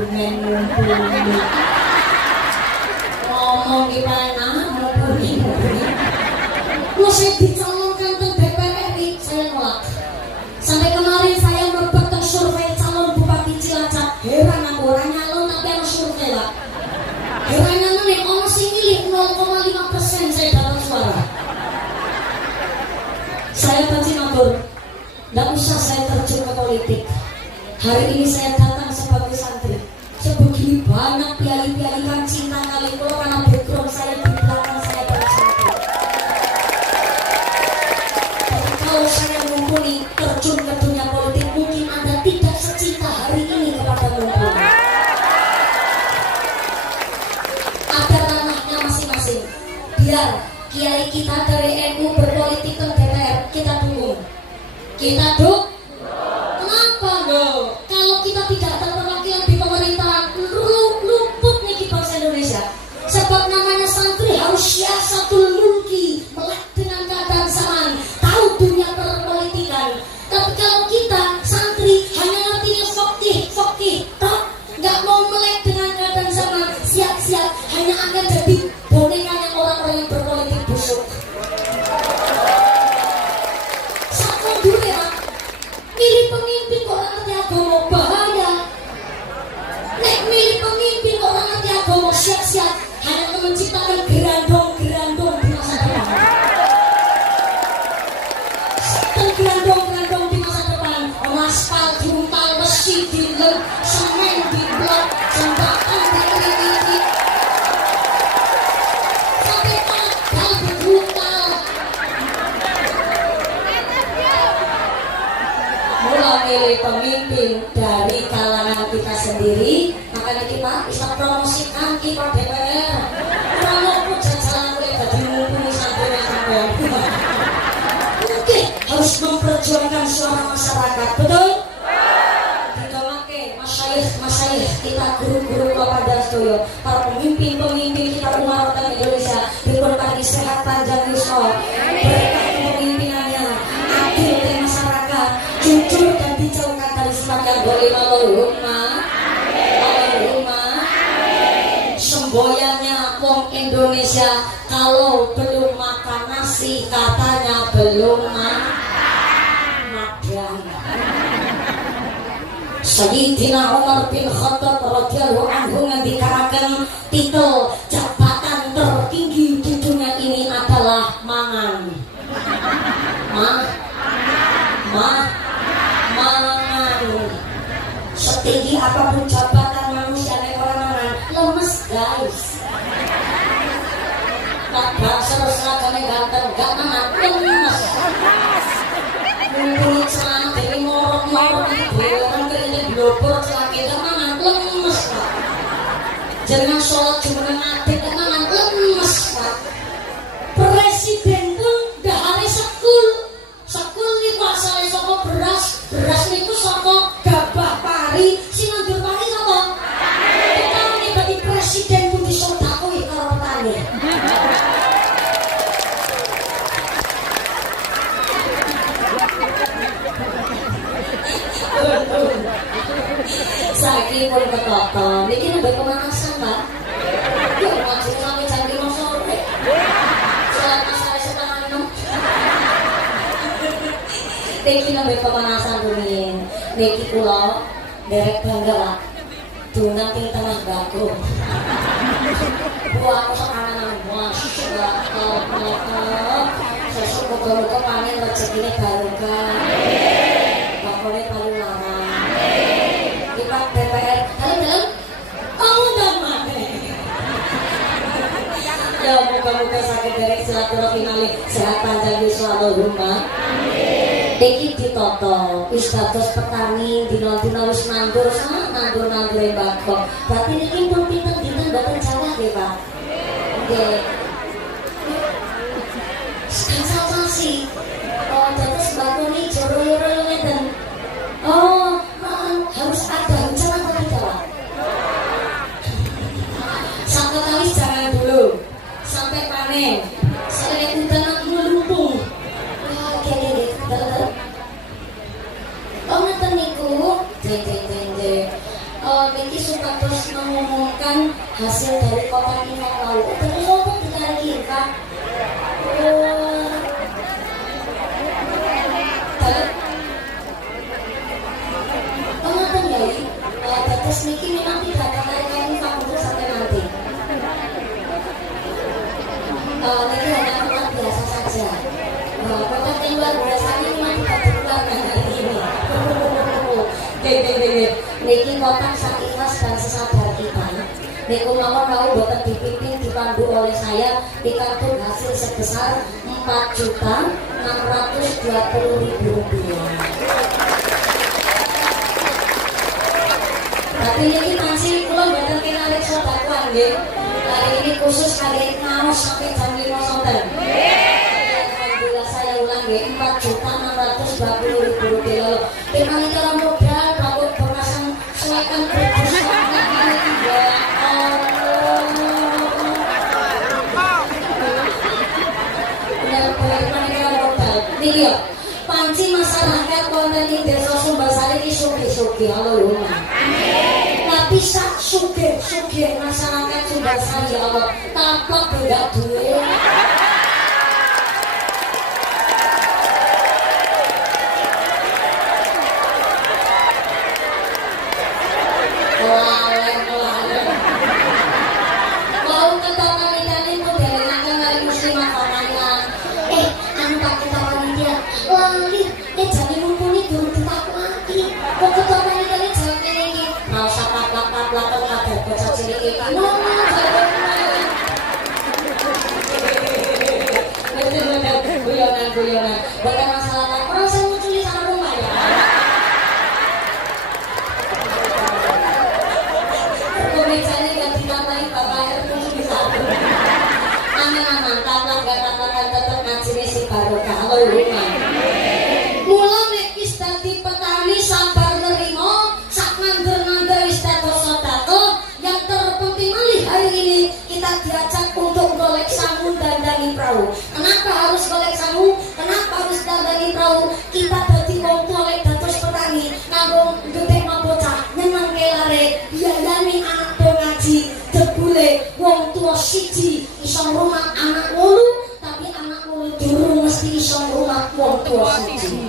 kagungan mumpuni. Ngomong gimana mumpuni. Kalau saya dicalonkan ke DPR RI, saya nolak. Sampai kemarin saya membuat survei calon Bupati Cilacap. Heran aku orang nyalon tapi ada survei lah. Heran aku nih orang sing milih 0,5% saya dapat suara. Saya benci matur. Tidak usah saya terjun ke politik. Hari ini saya datang sebagai santri. Sebegini banyak piali-piali kan cinta kali kalau karena background saya di belakang saya pada santri. Dan kalau saya mumpuni terjun ke dunia politik, mungkin Anda tidak secinta hari ini kepada mumpuni. Ada ranahnya masing-masing. Biar kiai kita dari NU berpolitik ke DPR, kita dukung. Kita dukung. Kenapa dong? Kalau kita tidak ada perwakilan di pemerintahan, luput nih di bangsa Indonesia. Sebab namanya santri harus siasatul mulki, melek dengan keadaan zaman, tahu dunia perpolitikan. Tapi kalau kita santri hanya ngertinya fakih, tak nggak mau melek dengan keadaan zaman, siap-siap hanya akan jadi bonekanya orang-orang yang berpolitik busuk. Satu dulu ya, milih pemimpin kok orang ngerti agama bahaya. Nek milih pemimpin kok orang ngerti agama siap-siap hanya akan menciptakan gerandong-gerandong di masa depan. Dan gerandong-gerandong di masa depan, aspal diuntal, besi dilem, semen diblok, jembatan dikeliti, sampai padahal diuntal. Mulai milih pemimpin dari kalangan kita sendiri, makanya kita bisa promosikan kita DPR. Kalau pun jajalan mulai jadi mumpuni sampai Oke, harus memperjuangkan suara masyarakat, betul? Ditolake masyayikh kita, guru-guru kepada sedoyo, para pemimpin-pemimpin kita umat Indonesia diberikan sehat panjang yuswa, berkah kepemimpinannya, adil dari masyarakat, jujur dan dijauhkan dari sifat yang boleh Allahumma. Semboyannya wong Indonesia kalau belum makan nasi katanya belum makan. Sayyidina Umar bin Khattab radhiyallahu anhu ngendikaken titel jabatan tertinggi di dunia ini adalah mangan. Mangan. Setinggi apapun jabatan manusia nek ora mangan, lemes guys. Tak dasar seragame ganteng, gak mangan, lemes. Mumpuni celana dhewe morok-morok iki orang kene blobor celake gak mangan, lemes Pak. Jangan sholat jumeneng adek gak mangan, lemes Pak. Presiden pun dahane sekul niku asale saka beras niku saka gabah pari, sing nandur pari sapa? Petani bagi presiden pun disodakoi karo petani. Saiki pun ketata, niki nembe pemanasan, Pak. Ya masih sampai jam 5 sore. Saat asale setengah 6. Niki nembe pemanasan rumiyin. Niki kula derek bangga lah. Dunang ing tengah bakung. Aku sekarang masya Allah. Sesuk muga-muga panen rezekine barokah. Bakone paling larang. Ipak DPR, dalam kamu dan mana? Ya moga-moga sakit derek silaturahmi malih sehat panjang yuswa Allahumma. Iki ditoto, wis dados petani dina-dina wis nandur nandur-nandure bakok. Berarti niki pun pinten-pinten boten jawah nggih, Pak. Nggih. Konsultasi. Oh, dados bakone jero-jero ngeten. Oh, harus ada hujan atau tidak, Pak? Sampai kalis jangan dulu sampai panen. Saya udah melumpung. Oke. Oh, ngeten niku. Niki supaya terus mengumumkan hasil dari kotak infak lalu. Terus apa ditarik infak? Pengertian dari batas niki memang tidak tarik infak untuk sampai nanti. Niki hanya kotak biasa saja. Kotak yang luar biasa ini memang tidak dikeluarkan hari ini. Niki kotak sak ikhlas dan sesadar kita. Niku mawon mau boten dipimpin dipandu oleh saya dikantun hasil sebesar 4.620.000 rupiah. Tapi ini masih belum bener kena lek sodakuan nggih. Hari ini khusus kali ngaos sampai jam 5 sore. Alhamdulillah saya ulang nggih 4.620.000 rupiah. Temani cara modal bangun pemasan sesuaikan berpusatnya kali tiga. Niki yo, panci masyarakat wonten ing desa Sumbersari iki sugih-sugih Allahumma. Amin. Tapi sak sugih-sugih masyarakat Sumbersari ya Allah, taplak beda duwe. Mau ketahuan ini pun direngakan dari muslimah orangnya. Anu tak ketahuan dia lali, jadi mumpuni durung ditakwaki. Kok ketahuan ini jawab ini mau sapak-lapak ada bocah cilik iki. Guyonan. Bukan masalah orang saya muncul di sana rumah ya. Pembicaranya gak ditambahin bapak air pun bisa. Aman-aman, taplak tetap ngajine si barokah Allahumma. Mula nek wis dadi petani sabar nerima, sak nandur-nandur wis dados sedekah. Yang terpenting malih hari ini kita diajak untuk golek sangu dandani perahu. Kenapa harus golek sangu? Kenapa harus dandani perahu? Kita dadi wong tua lek dados petani, nganggo ndek bocah nyeneng kelare, biayani anak do ngaji, jebule wong tua siji iso rumah anak 8, tapi anak 8 durung mesti iso rumah wong tua siji.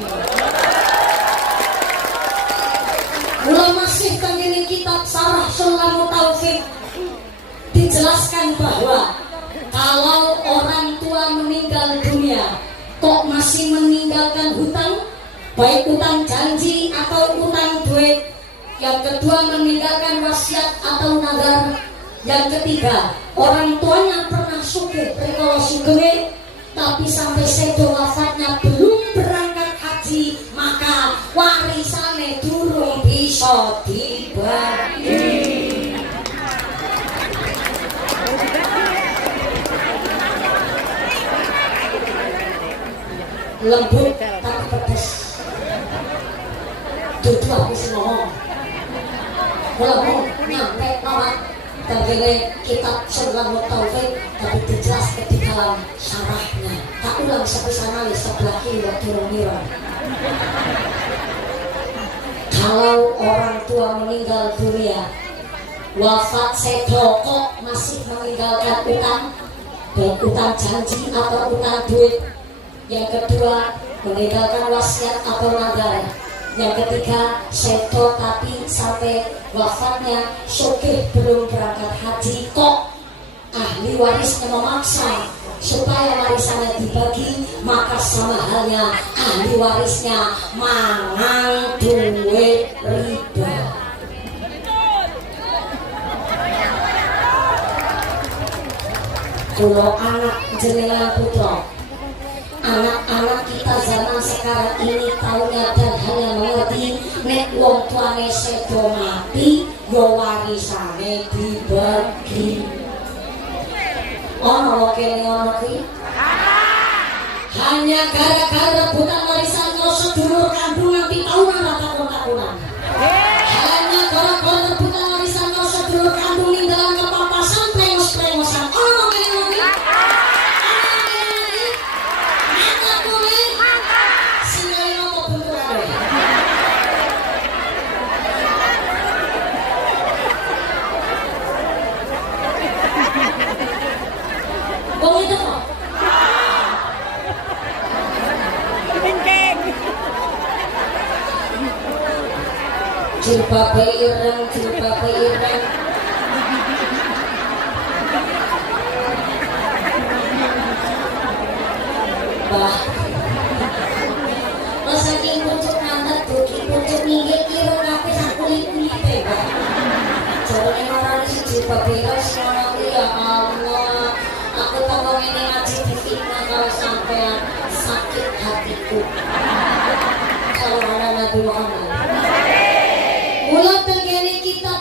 Mula masih tengene kitab Syarah Sulamul Taufik dijelaskan bahwa kalau orang tua meninggal dunia kok masih meninggalkan hutang, baik hutang janji atau hutang duit, yang kedua meninggalkan wasiat atau nazar, yang ketiga orang tuanya pernah sugih rikala sugih tapi sampai sedo wafatnya belum berangkat haji, maka warisane durung bisa dibagi. Lembut tapi pedes. Dudu aku sing ngomong. Kalau nyampe nawat dari kitab Sulamul Taufik tapi dijelaskan di dalam syarahnya. Tak ulang sebesar sebelah kiri turun mirror. Kalau orang tua meninggal dunia, wafat sedo kok masih meninggalkan utang, baik utang janji atau utang duit. Yang kedua meninggalkan wasiat atau nazar. Yang ketiga sedo tapi sampai wafatnya sugih belum berangkat haji, kok ahli warisnya memaksa supaya warisannya dibagi, maka sama halnya ahli warisnya mangan duit riba. Kalau anak jenengan putra, anak-anak kita zaman sekarang ini taunya dan hanya mengerti nek wong tuane sedo mati yo warisane dibagi. Ono kene ono kuwi hanya gara-gara rebutan warisan karo sedulur kandung nanti taunan ora takon-takonan. Hanya gara-gara rebutan warisan karo sedulur kandung ninggalan kepapasan prengos-prengosan. Ono kene ono kuwi jilbab ireng bah lo saking pucuk mandat duki pucuk minggir kira kabeh sak kulit-kulite bah jarane marane si jilbab ireng sono ya Allah aku tau ngene ngaji difitnah kalau sampean sakit hatiku kalau ada Nabi Muhammad mulai terkini kitab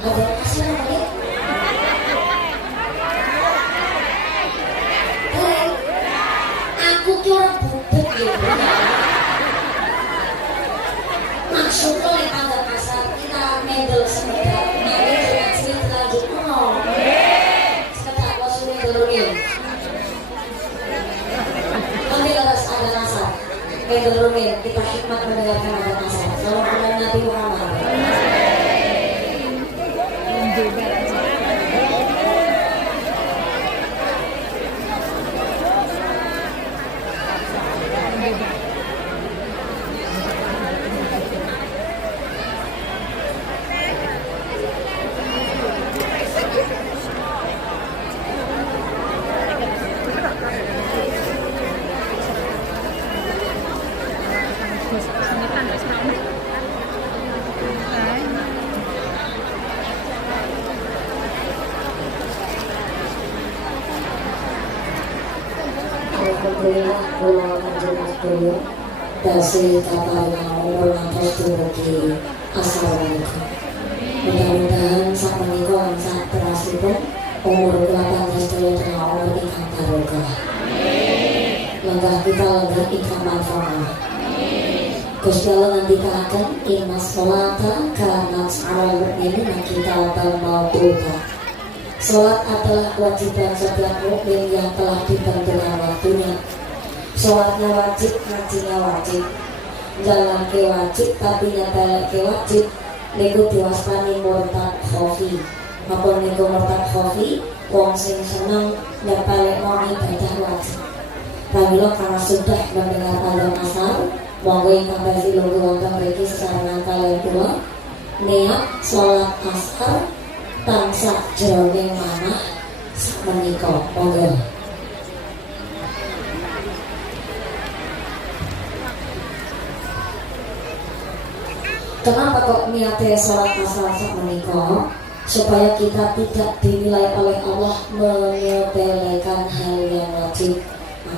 ada kasih apa ya? Aku kira bubuk gitu maksudnya nih tanda kasar kita mendel sekedar nanti dengan sini terlanjut sekedar maksudnya dulu nih nanti harus ada kasar mendel rumit kita hikmat mendengarkan ada kasar kalau ada Nabi Muhammad Alhamdulillah kula panjenengan sedaya dasi kaparingan umur ngantos dumugi assalamualaikum. Mudah-mudahan sapunika sak terasipun umur kula panjenengan sedaya dengan umur ingkang barokah. Lenggah kita lenggah ingkang manfaat. Gusti Allah ngendikaken inna sholata kanat 'alal mu'minina kitaban mawquta. Sholat adalah kewajiban setiap mukmin yang telah ditentukan waktunya. Sholatnya wajib, ngajinya wajib, jalan ke wajib, tapi nyata ke wajib. Niku diwastani murtad khofi. Apa niku murtad khofi? Wong sing seneng nyepelekno ibadah wajib. Pramila karena sudah mendengar azan asar, monggo ingkang badhe lungguh wonten mriki sesarengan kaliyan kula niat sholat asar tansah jroning manah menika monggo. Kenapa kok niate sholat asar menika? Supaya kita tidak dinilai oleh Allah menyepelekan hal yang wajib.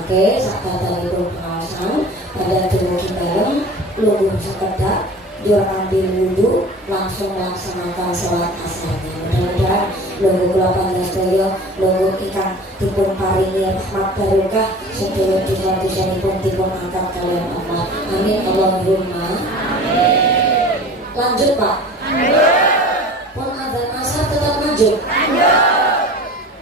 Oke, sahabat-sahabatipun pengawasan pada dumugi bareng lungguh sekedap dia ambil wudhu langsung melaksanakan sholat asarnya. Mudah-mudahan lungguh kula panjenengan sedaya lungguh ingkang dipun paringi rahmat barokah sedaya dosa-dosanipun dipun angkat kaliyan Allah. Amin Allahumma amin. Lanjut Pak. Pun adzan asar tetap lanjut.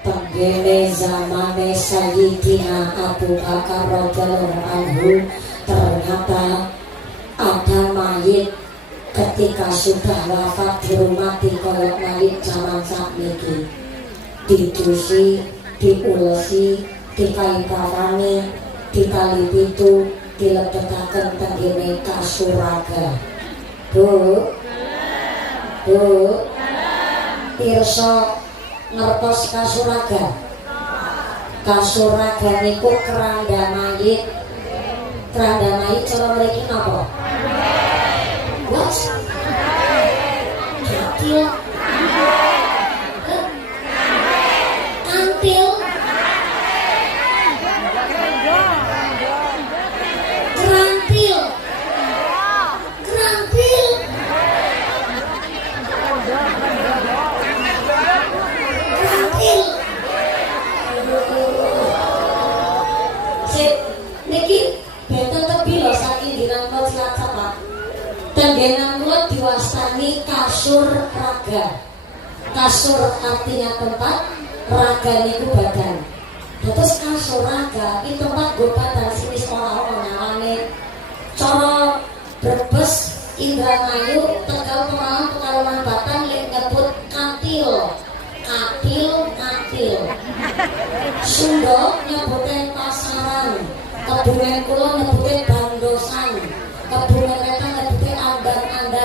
Tenggene zamane Sayyidina Abu Bakar radhiyallahu anhu ternyata ada mayit ketika sudah wafat dirumati kaya mayit zaman sakniki, dicuci, diulesi, dikai kafani, ditali pitu, dilebetaken tenggene kasuraga. Bu, pirsa ngertos kasuraga. Kasuraga niku keranda mayit. Keranda mayit cara mriki napa? What? Kantil. Kantil. Kerantil. Kerantil. Kerantil. Sip, niki benten tebi lho saking dinamka Cilacap Pak. Tenggenan kula diwastani kasur raga. Kasur artinya tempat, raga niku badan. Terus kasur raga iki tempat go badan sini ora ana nyalane. Cara Brebes, Indramayu, Tegal, Pemalang, Pekalongan, Batang lek nyebut kantil. Kantil. Sunda nyebute pasaran. Kebumen kula nyebute bandosan. Kebumen Wetan nyebute andan-andan.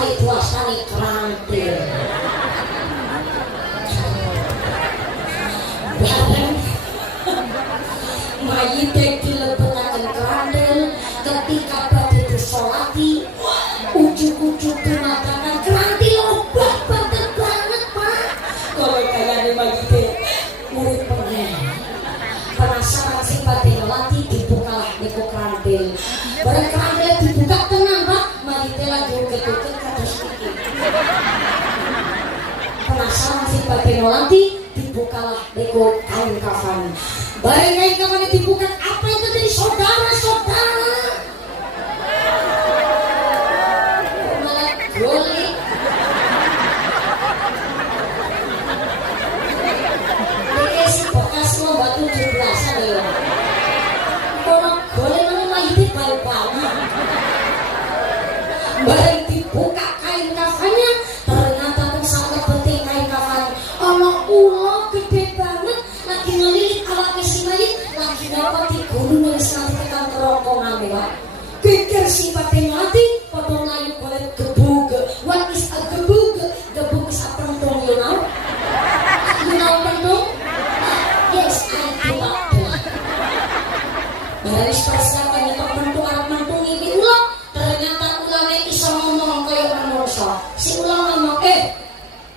sari duasane krantil. Bareng mayite dilebetaken krantil ketika badhe disolati ujug-ujug dumadakan krantil obah banget banget Pak. Kalau kayane mayite murid pengen penasaran sing badhe nolati dibukalah niku krantil. Bareng krantil dibuka tenang Pak, mayite lagi uget-uget kados iki. Penasaran sing badhe nolati dibukalah niku kain kafan. Bareng kain kafan dibuka, apa itu dari saudara-saudara? Malah golek. Ini si bekas lomba 17-an ya. Orang golek nang mayite bal-balan. Bareng dibuka kain kafannya, ternyata tuh sangat penting kain kafan. Allah ulo gede banget, lagi ngelilit awake si mayit, lagi dapat di gunung nulis nanti tekan kerongkongan ya. Pikir si paten mati, potong layu boleh gebug. What is a gebug? Gebug is a pentung, you know? You know pentung? Yes, I do that. Dari persiapan nyetok pentung, anak pentung ini ulang. Ternyata ulangnya bisa ngomong kayak manusia. Si ulang ngomong,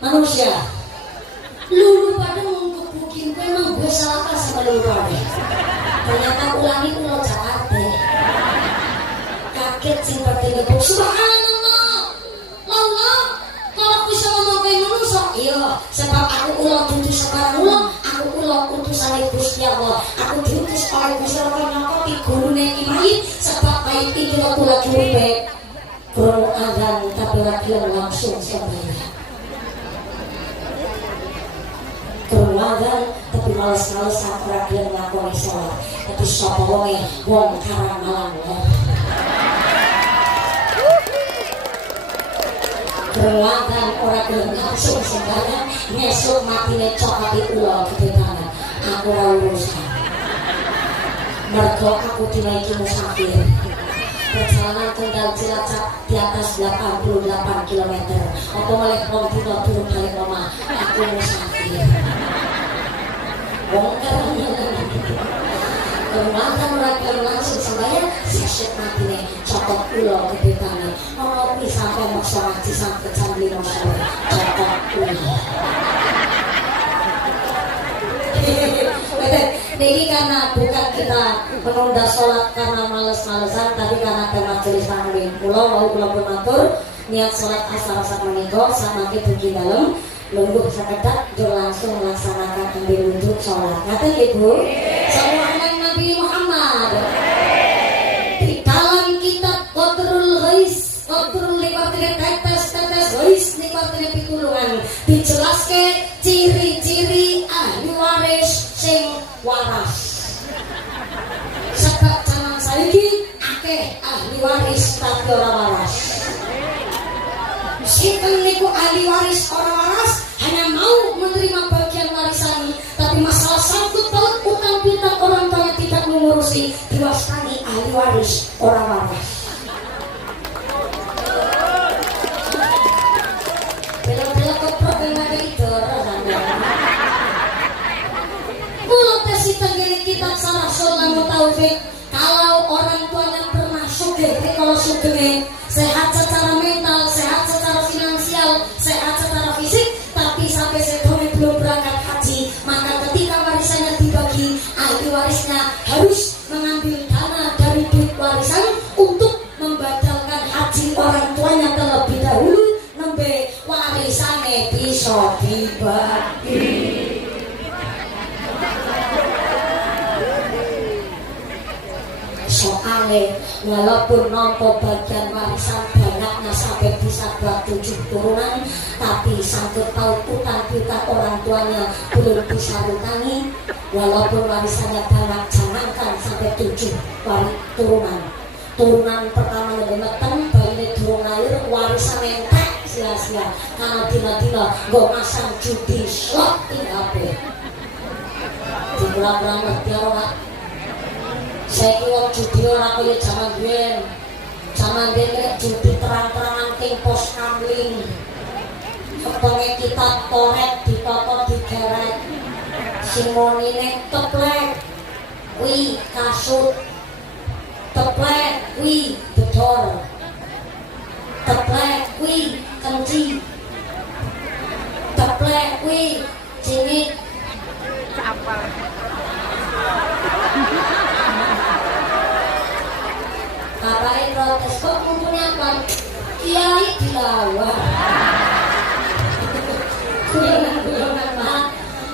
manusia, lulu pada menggebukin gue, emang gue salah apa sama lulu pada? Ternyata ulangi ulang Jakarta. Kaget sing pada ngebuk, subhanallah, Allah, kalau bisa ngomong kayak manusia, iya, sebab aku ulang tujuh sekarang ulang, aku ulang utusan Gusti Allah, aku diutus oleh Gusti Allah nyokoti gurune Imai, sebab baik ini aku lagi ribet, kurang azan tapi lagi langsung sembahyang. Keluarga tapi males-males saat rakyat ngelakoni sholat. Tapi sapa wonge wong karang malang. Keluarga orang gelem langsung sembahyang, ngesuk matine cokati ulo kebetangan. Aku ora urusan. Mergo aku dinaiki musafir. Perjalanan tunggal Cilacap di atas 88 km. Apa oleh wong dina turun balik omah. Aku musafir. Kemudian mereka langsung sembahyang, sesek matine cokot ulo kebetangan. Ngopi sampai maksa ngaji sampai jam 5 sore, cokot ulo. Ini karena bukan kita menunda sholat karena males-malesan, tapi karena ada majelis taklim. Pulau mau pulau bermatur niat sholat asar saat menikah sama kita di dalam. Lungguh sekedap jauh langsung melaksanakan ambil wudhu sholat. Kata ibu, sallallahu Nabi Muhammad. Di dalam kitab Qatrul Ghais, Qatrul liwatnya tetes Ghais liwatnya pitulungan, dijelaskan ciri-ciri ahli waris sing waras. Sebab zaman saiki akeh ahli waris tapi ora waras. Sinten niku ahli waris orang waras hanya mau menerima bagian warisan, tapi masalah sangkut paut utang piutang orang tuanya tidak mengurusi, diwastani ahli waris orang waras. Bela-bela keprok yang ada itu mulut tesi tenggiri kitab Sarah Sultan Taufik. Kalau orang tuanya pernah sugih, kalau sugih sehat secara mental, sehat secara finansial, sehat secara fisik, tapi sampai sedome belum berangkat haji, maka ketika warisannya dibagi, ahli warisnya harus mengambil dana dari duit warisan untuk membadalkan haji orang tuanya terlebih dahulu, nembe warisannya bisa dibagi. Soalnya walaupun nompo bagian warisan banyaknya sampai bisa 27 turunan, tapi sangkut paut utang piutang orang tuanya belum bisa lutangi. Walaupun warisannya banyak, jangankan sampai 7 turunan. Turunan pertama lebih meteng, bayi durung lahir, warisan entek sia-sia karena dina-dina gak masang judi slot di HP. Di bulan-bulan ngerti orang saya kira judi orang kaya zaman biyen. Sama dene judi terang-terangan ting pos kamling. Kepengen kita korek ditoto digeret. Simonine teplek. Wi kasut. Teplek wi bedor. Teplek wi kenci. Teplek wi cingit. Apa? Bapaknya protes, kok mumpungnya apa? Kiai dilawan. Guyonan Pak.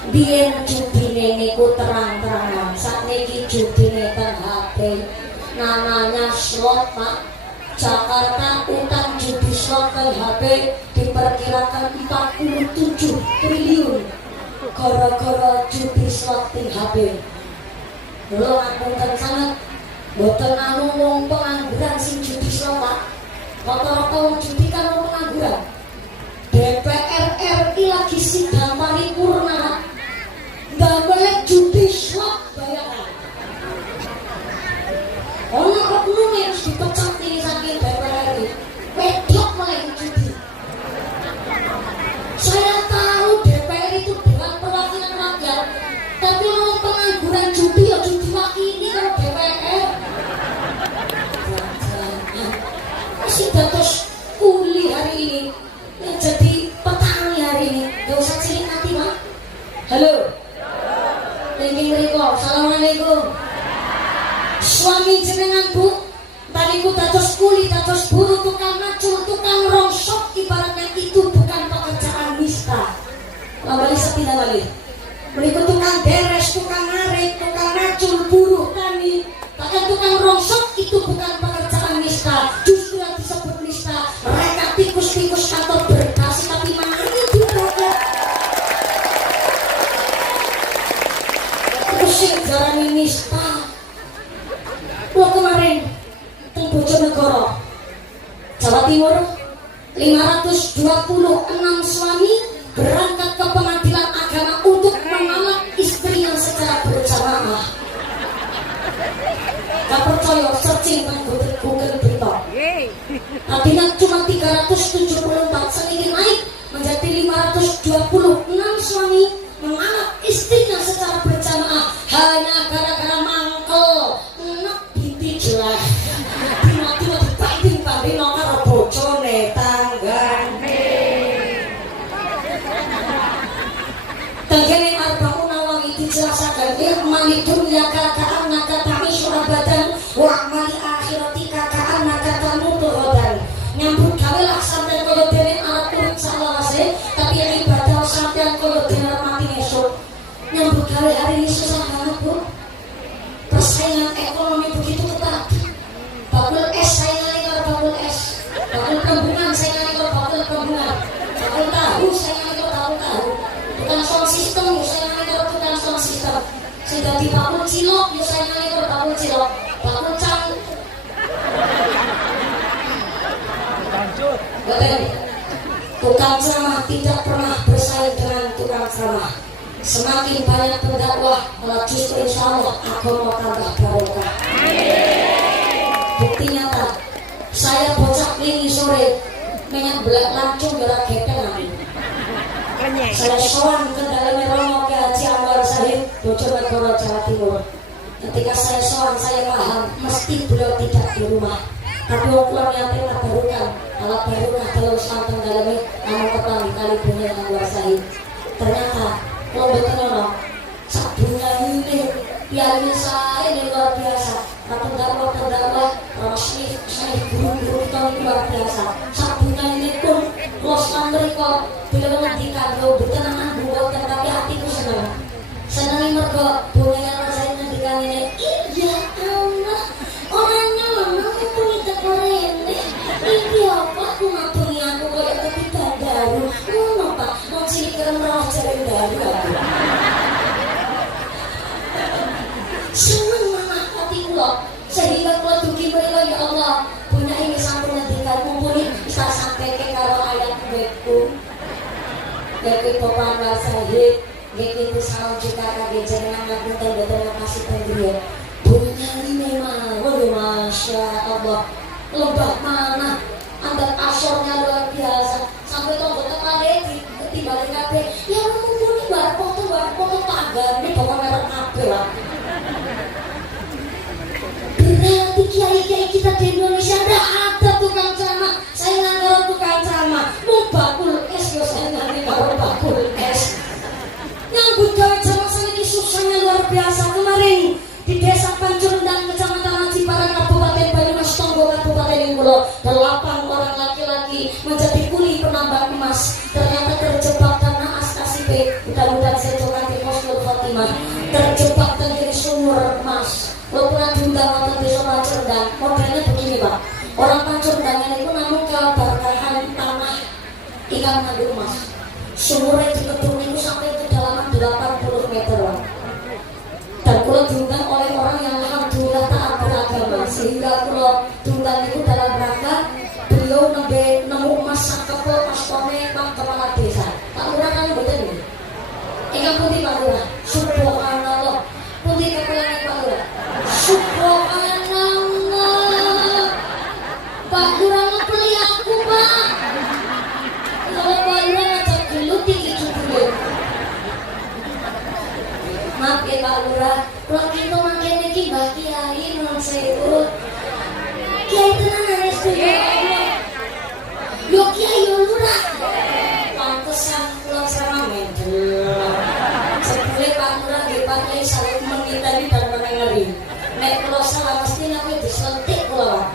Biyen judine niku terang-terangan. Sakniki judine teng HP. Namanya slot Pak. Jakarta utang judi slot teng HP diperkirakan 47 triliun. Gara-gara judi slot teng HP. Lho ngapunten sanget. Boten anu wong pengangguran sing judi slot Pak. Rata-rata wong judi kan wong pengangguran. DPR RI lagi sidang paripurna. Ndamel judi slot bayangan. Ono oknum yang dipecat nih saking DPR RI. Wedok mulai judi. Saya tahu DPR itu Dewan Perwakilan Rakyat, tapi wong pengangguran judi ya judi lagi ini kalau DPR. Masih datos kuli hari ini, yang jadi petani hari ini. Gak usah cilik hati Pak. Halo. Tinggi riko. Assalamualaikum. Suami jenengan Bu, tadiku datos kuli, datos buruh, tukang macul, tukang rongsok, ibaratnya itu bukan pekerjaan nista. Kembali sepindah balik. Berikut tukang beres, tukang narik, tukang macul, buruh, tani. Bahkan tukang rongsok itu bukan pekerjaan nista. Justru yang disebut nista, mereka tikus-tikus kantor berdasi tapi mana itu produk. Terus sing jarani nista. Wah kemarin teng Bojonegoro, Jawa Timur, 526 suami berangkat ke pengadilan agama untuk menolak istrinya secara berjamaah. Gak percaya, searching tentang Google berita. Artinya cuma 374, sedikit naik menjadi 526 suami menolak istrinya secara berjamaah hanya gara-gara mangkel, enak binti jelas. Tiba-tiba dibanding-banding karo bojone tanggane. Tanggane Arba'un Nawawi dijelaskan mali dunia kakak anak kami surabadan wa mali akhirati kakak anak katamu tuhodan. Nyambut gawe lah sampean kaya dene arep urip salawase, tapi ibadah sampean kaya dene mati esuk. Nyambut gawe hari ini susah banget Bu. Persaingan ekonomi begitu ketat. Bakul es saingannya kalau bakul es. Bakul kembungan saingannya kalau bakul kembungan. Bakul tahu saingannya kalau tahu. Tukang sound system saingannya kalau tukang sound system. Sudah di bakul cilok saingannya kalau bakul cilok. Bakul cang. Betul. Tukang ceramah tidak pernah bersaing dengan tukang ceramah. Semakin banyak pendakwah, malah justru insya Allah agama tambah barokah. Bukti nyata, saya bocah ini sore menyang belak lancung berak gepeng lagi. Saya sowan ke dalamnya Romo ke Haji Anwar Sahid, Bojonegoro, Jawa Timur. Ketika saya sowan, saya paham mesti beliau tidak di rumah. Tapi ukuran yang telah barukan, alat barukan dalam santang dalamnya, namun kepala kali punya Anwar Sahid. Ternyata kalau betul sabunnya ini pialnya saya ini luar biasa. Terdakwa resmi saya guru-guru tahun luar biasa. Sabunnya ini pun los mereka bila menghentikan lo bertenangan buat tapi hatiku senang. Senang mereka punya saya menghentikan ini. Iya Allah orangnya mana aku punya ini. Ini apa aku ngapain aku kayak ketika baru. Pak mau sini kerem rawat jalan baru. Senang mana hatiku loh. Sehingga kalau duki mereka ya Allah punya ini sampai nantikan mumpuni bisa sampai ke kalau ayat beku beku Bapak Sahid beku itu salam juga kaki jangan lagu dan terima kasih pendirian punya ini memang Masya Allah lembah mana anda asornya luar biasa sampai tonggo tekane ditimbali kabeh ya muni bar foto tangga ini bawa merek kabeh lah berarti kiai-kiai kita di Indonesia tidak ada tukang ceramah. Saya nggak tukang ceramah mau bakul es yo saya nggak mau bakul es nyambut gawe ceramah ini susahnya luar biasa. Kemarin di desa Pancurendang kecamatan Ajiparan Kabupaten Banyumas Tonggo Kabupaten Kulo 8 orang laki-laki menjadi kuli penambang emas ternyata terjebak karena askasipe mudah-mudahan saya coba di Husnul Khotimah terjebak di sumur emas. Kalau pernah diundang waktu desa Pancurendang modelnya begini Pak, orang Pancurendang ini pun namun kebarkahan tanah ikan madu emas sumurnya di gedung itu sampai kedalaman 80 meter Pak. Dan kalau diundang oleh orang yang alhamdulillah taat beragama sehingga kalau diundang itu dalam rangka beliau nemu emas sakepel pastone Pak Kepala Desa Pak Lurah kan betul ini ikan putih Pak Lurah subhanallah putih kepelangan Pak Lurah subhanallah Pak Lurah ngebeli aku Pak kalau Pak Lurah ngajak gelut tinggi dulu maaf ya Pak Lurah kalau kita makin ini Mbak Kiai non sewu Kiai tenan ya setuju yo Kiai yo Lurah pantesan pulang sama medel sebelum Pak Lurah di Pak Kiai saling mengitari dan menengeri nek kalau salah mesti aku diselentik kalau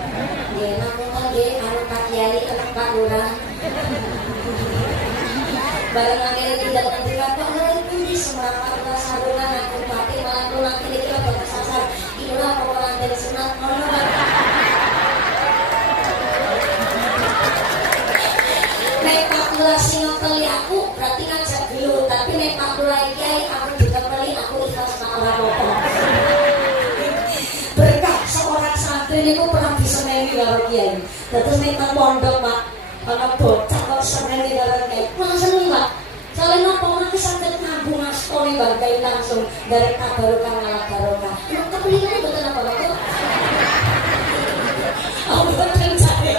ya namun dia anak Pak Kiai anak Pak Lurah barang akhirnya tidak nantikan Pak Lurah itu di Semarang Pak Lurah sarungan aku pakai malah pulang kira-kira batas sasar inilah pokoknya dari sunat nek Pak Lurah sing ngekeli aku berarti kan jagelu tapi nek Pak Lurah Kiai aku dikepeli aku ikhlas mak ora apa berkah seorang santri niku pernah diseneni karo Kiai terus nek nang pondok Pak ana bocah kok seneni karo Kiai langsung Pak soalnya nopo nanti santet ngambung astone bangkai langsung dari tabarokah ngalah barokah kepelingan betul apa Pak aku betul cari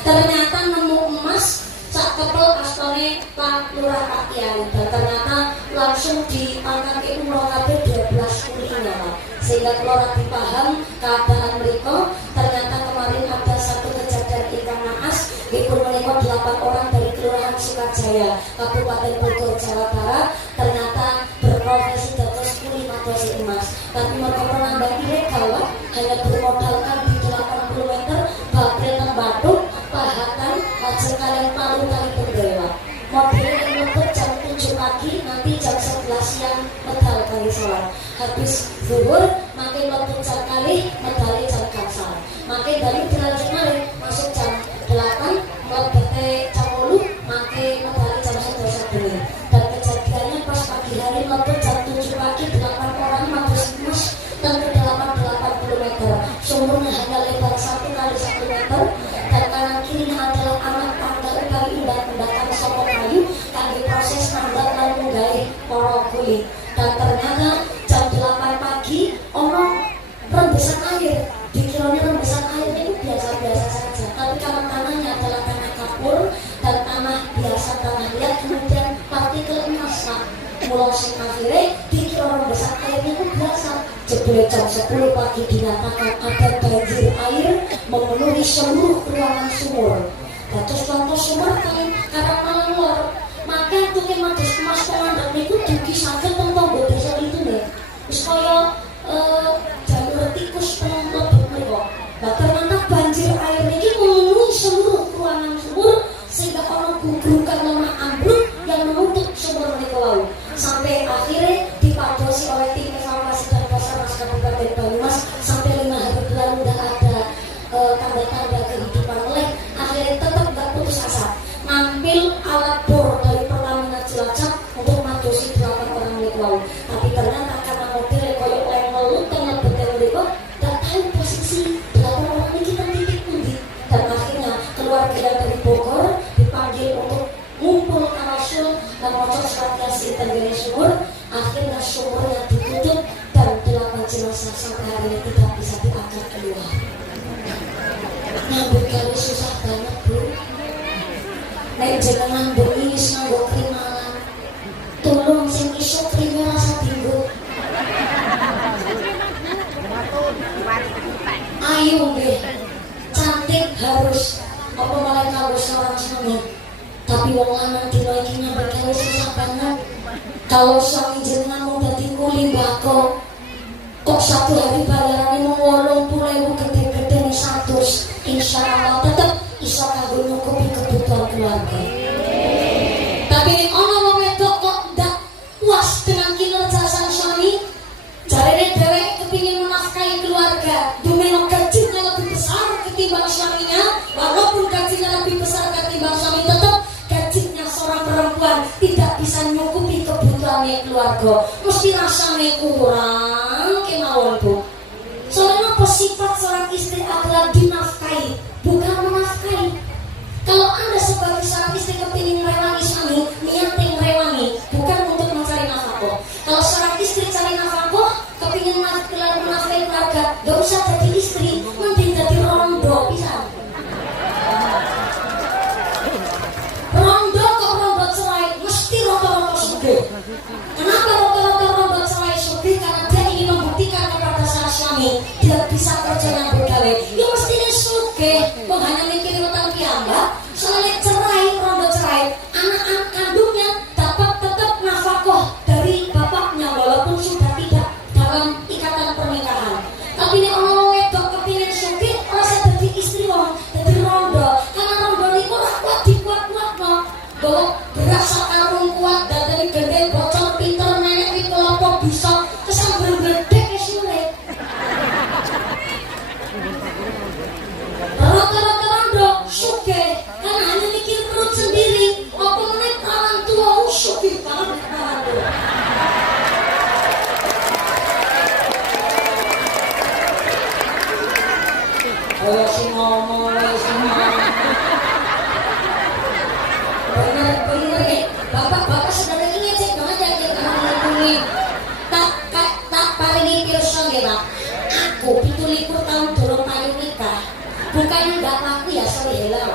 ternyata nemu emas sak kepel astone Pak Lurah Pak Kiai dan ternyata langsung diangkat ke umroh kabeh 12 kulina Pak sehingga kalau rapi paham keadaan mereka ternyata kemarin ada satu kejadian ikan naas dipun menikah 8 orang dari Kelurahan Sukajaya Kabupaten Bogor Jawa Barat ternyata berprofesi dados kuli madosi emas tapi mereka penambang ilegal Pak hanya bermodalkan di 80 meter baterai dan batu pahatan hasil kalian palu kali pendewa mobilnya yang nutup jam 7 pagi nanti jam 11 siang medal kali sholat habis zuhur makin waktu jam kali medali jam kasar makin dari berlanjut narik masuk jam 8 melebete jam 10 makin medali jam 11 dan kejadiannya pas pagi hari waktu jam 7 pagi 8 orang mabes emas dan kedalaman 80 meter sumurnya hanya lebar 1 kali 1 meter dan kanan kirinya adalah anak tangga utawi undak-undakan sopok kayu yang diproses nambah lalu menggali porok kulit dan ternyata jam 8 pagi orang rembesan air dikiranya rembesan air itu biasa-biasa saja tapi kalau tanahnya adalah tanah kapur dan tanah biasa tanah liat kemudian partikel emas mulai akhirnya dikira rembesan airnya itu biasa jebule jam 10 pagi dinyatakan ada banjir air memenuhi seluruh ruangan sumur terus contoh sumur kalian karena malam luar maka tuh mados emas pengandak itu dikisahkan tentang desa itu nih terus kaya jalur tikus penonton mereka nah ternyata banjir air ini memenuhi seluruh ruangan sumur sehingga orang gubrukan lemah ambruk yang menutup sumur mereka sampai akhirnya dipadosi oleh tim evakuasi dan Basarnas Kabupaten Banyumas sampai 5 hari berlalu udah ada tanda-tanda kehidupan oleh akhirnya tetap gak putus asa ngambil alat bor dari Pertamina Cilacap untuk madosi 8 orang milik laut tapi ternyata karena modelnya koyok level tengah betul mereka gak tahu posisi 8 orang ini kita titik pundi dan akhirnya keluarga dari Bogor dipanggil untuk ngumpul karasul dan motor strategi tenggene sumur akhirnya sumurnya ditutup dan 8 jenazah sampai hari ini tidak bisa diangkat keluar Nyambut gawe susah banget, Bu. Nek jenengan bengi wis nganggo krimalan, tolong sing iso krime rasa dinggo. Ayo nggih. Cantik harus apa malah kalau seorang suami. Tapi wong lanang dina iki nyambut gawe susah banget. Kalau suami jenengan mau dadi kuli mbako, kok satu hari bayarannya mau 80.000 gede-gede nih 100, insya Allah tetap bisa kagum nyukupi kebutuhan keluarga. Tapi ini ono wong wedok kok ndak puas dengan kinerja sang suami, jarene dheweke kepingin menafkahi keluarga, dumeno gajinya lebih besar ketimbang suaminya, walaupun gajinya lebih besar ketimbang suami, tetap gajinya seorang perempuan tidak bisa nyukupi kebutuhannya keluarga, mesti rasanya kurang kemauan, Bu. Soalnya apa sifat seorang istri adalah dinafkahi, bukan menafkahi. Kalau Anda sebagai seorang istri kepingin merewangi suami, niatnya merewangi, bukan untuk mencari nafkah. Kalau seorang istri cari nafkah, kepingin menafkahi keluarga, gak usah jadi istri, mending jadi rondo bisa. Rondo kok rondo cerai, mesti rondo-rondo sugih. Kenapa rondo cerai sugih? Karena dia ingin membuktikan kepada sang suami dia bisa kerja yang bergawe. Ya mestinya sugih, kok hanya mikirin utang piyambak. Soalnya cerai, rondo cerai, anak-anak kandungnya dapat tetap nafkah dari bapaknya walaupun sudah tidak dalam ikatan pernikahan. Tapi ini orang wedok kepingin sugih, rasa jadi istri wong, jadi rondo. Karena rondo niku ora kuat dikuat-kuatno. Bawa beras sakarung kuat, dadane gendeng bocor pinter nenek iki kelopo bisa kesambar gledek wis sulit. Rata-rata rondo sugih, karena hanya mikir perut sendiri. Apa meneh orang tua sugih banget rondo. Ayo sing ngomong, sing ngomong. Bener-bener ya, bapak-bapak sedang ingin cek banget yang menghubungi. Tak paringi pirsa ya, Pak. Aku 17 tahun durung payu nikah. Bukan enggak laku ya, sorry hello.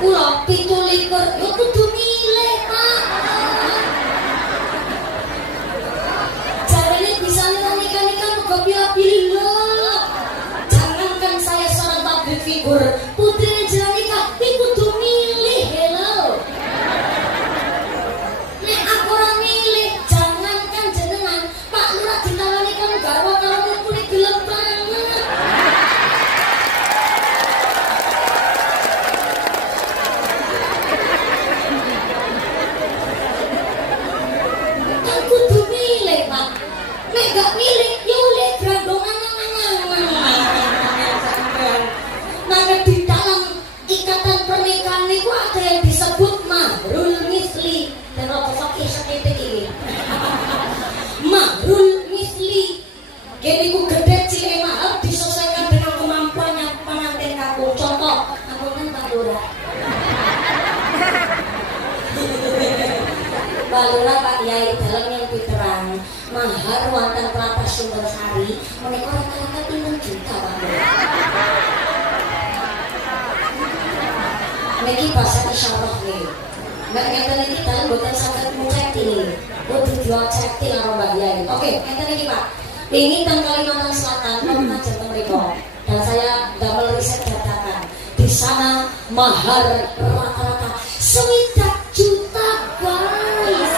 Kula 17 yo kudu milih, Pak. Caranya bisa nikah-nikah kok pilih-pilih. Jangankan saya seorang public figure, putri jalan nikah, ini kudu milih, hello. Nek aku orang milih, jangankan jenengan, Pak Lurah ditawani kan garwa kalau kulit gelem banget. Kan kudu milih, Pak. Nek gak milih, ya udah grandongan. Nah, di dalam ikatan pernikahan itu ada yang disebut mahrul misli. Dan apa fakih seketik ini? Mahrul misli. Gini ku gede cilik mahal disesuaikan dengan kemampuannya pengantin kakung. Contoh, aku kan Pak Lurah. Pak Lurah Pak Yai dalam yang terang. Mahar wonten Pelatas Sumbersari menika rata-rata 3 juta, Pak Lurah. Niki bahasa isyarah nih. Mbak ngeten iki dalem mboten saged muceti nih. Kudu dioceti karo Mbak Yai. Oke, ngeten iki, Pak. Ini teng Kalimantan Selatan, pernah jatuh mereka. Dan saya double riset datakan. Di sana mahar rata-rata 9 juta, guys.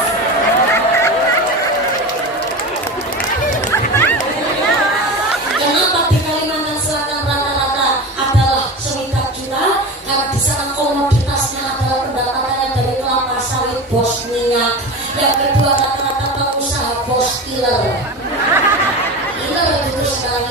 Kenapa di Kalimantan Selatan rata-rata adalah 9 juta? Karena di sana komoditasnya adalah pendapatannya dari kelapa sawit, bos minyak. Yang kedua rata-rata pengusaha bos killer. Killer itu sekarang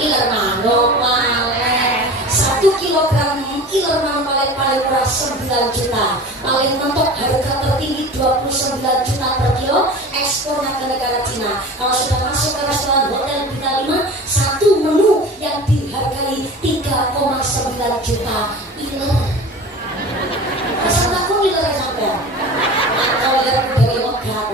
killer manuk paling 1 kilogram killer manuk paling murah 9 juta. Paling mentok harga tertinggi 29 juta per kilo, ekspornya ke negara Cina. Kalau sudah masuk ke restoran hotel bintang 5, satu menu yang dihargai 3,9 juta. Killer. Asal aku killer sampai. Kalau dari Mekah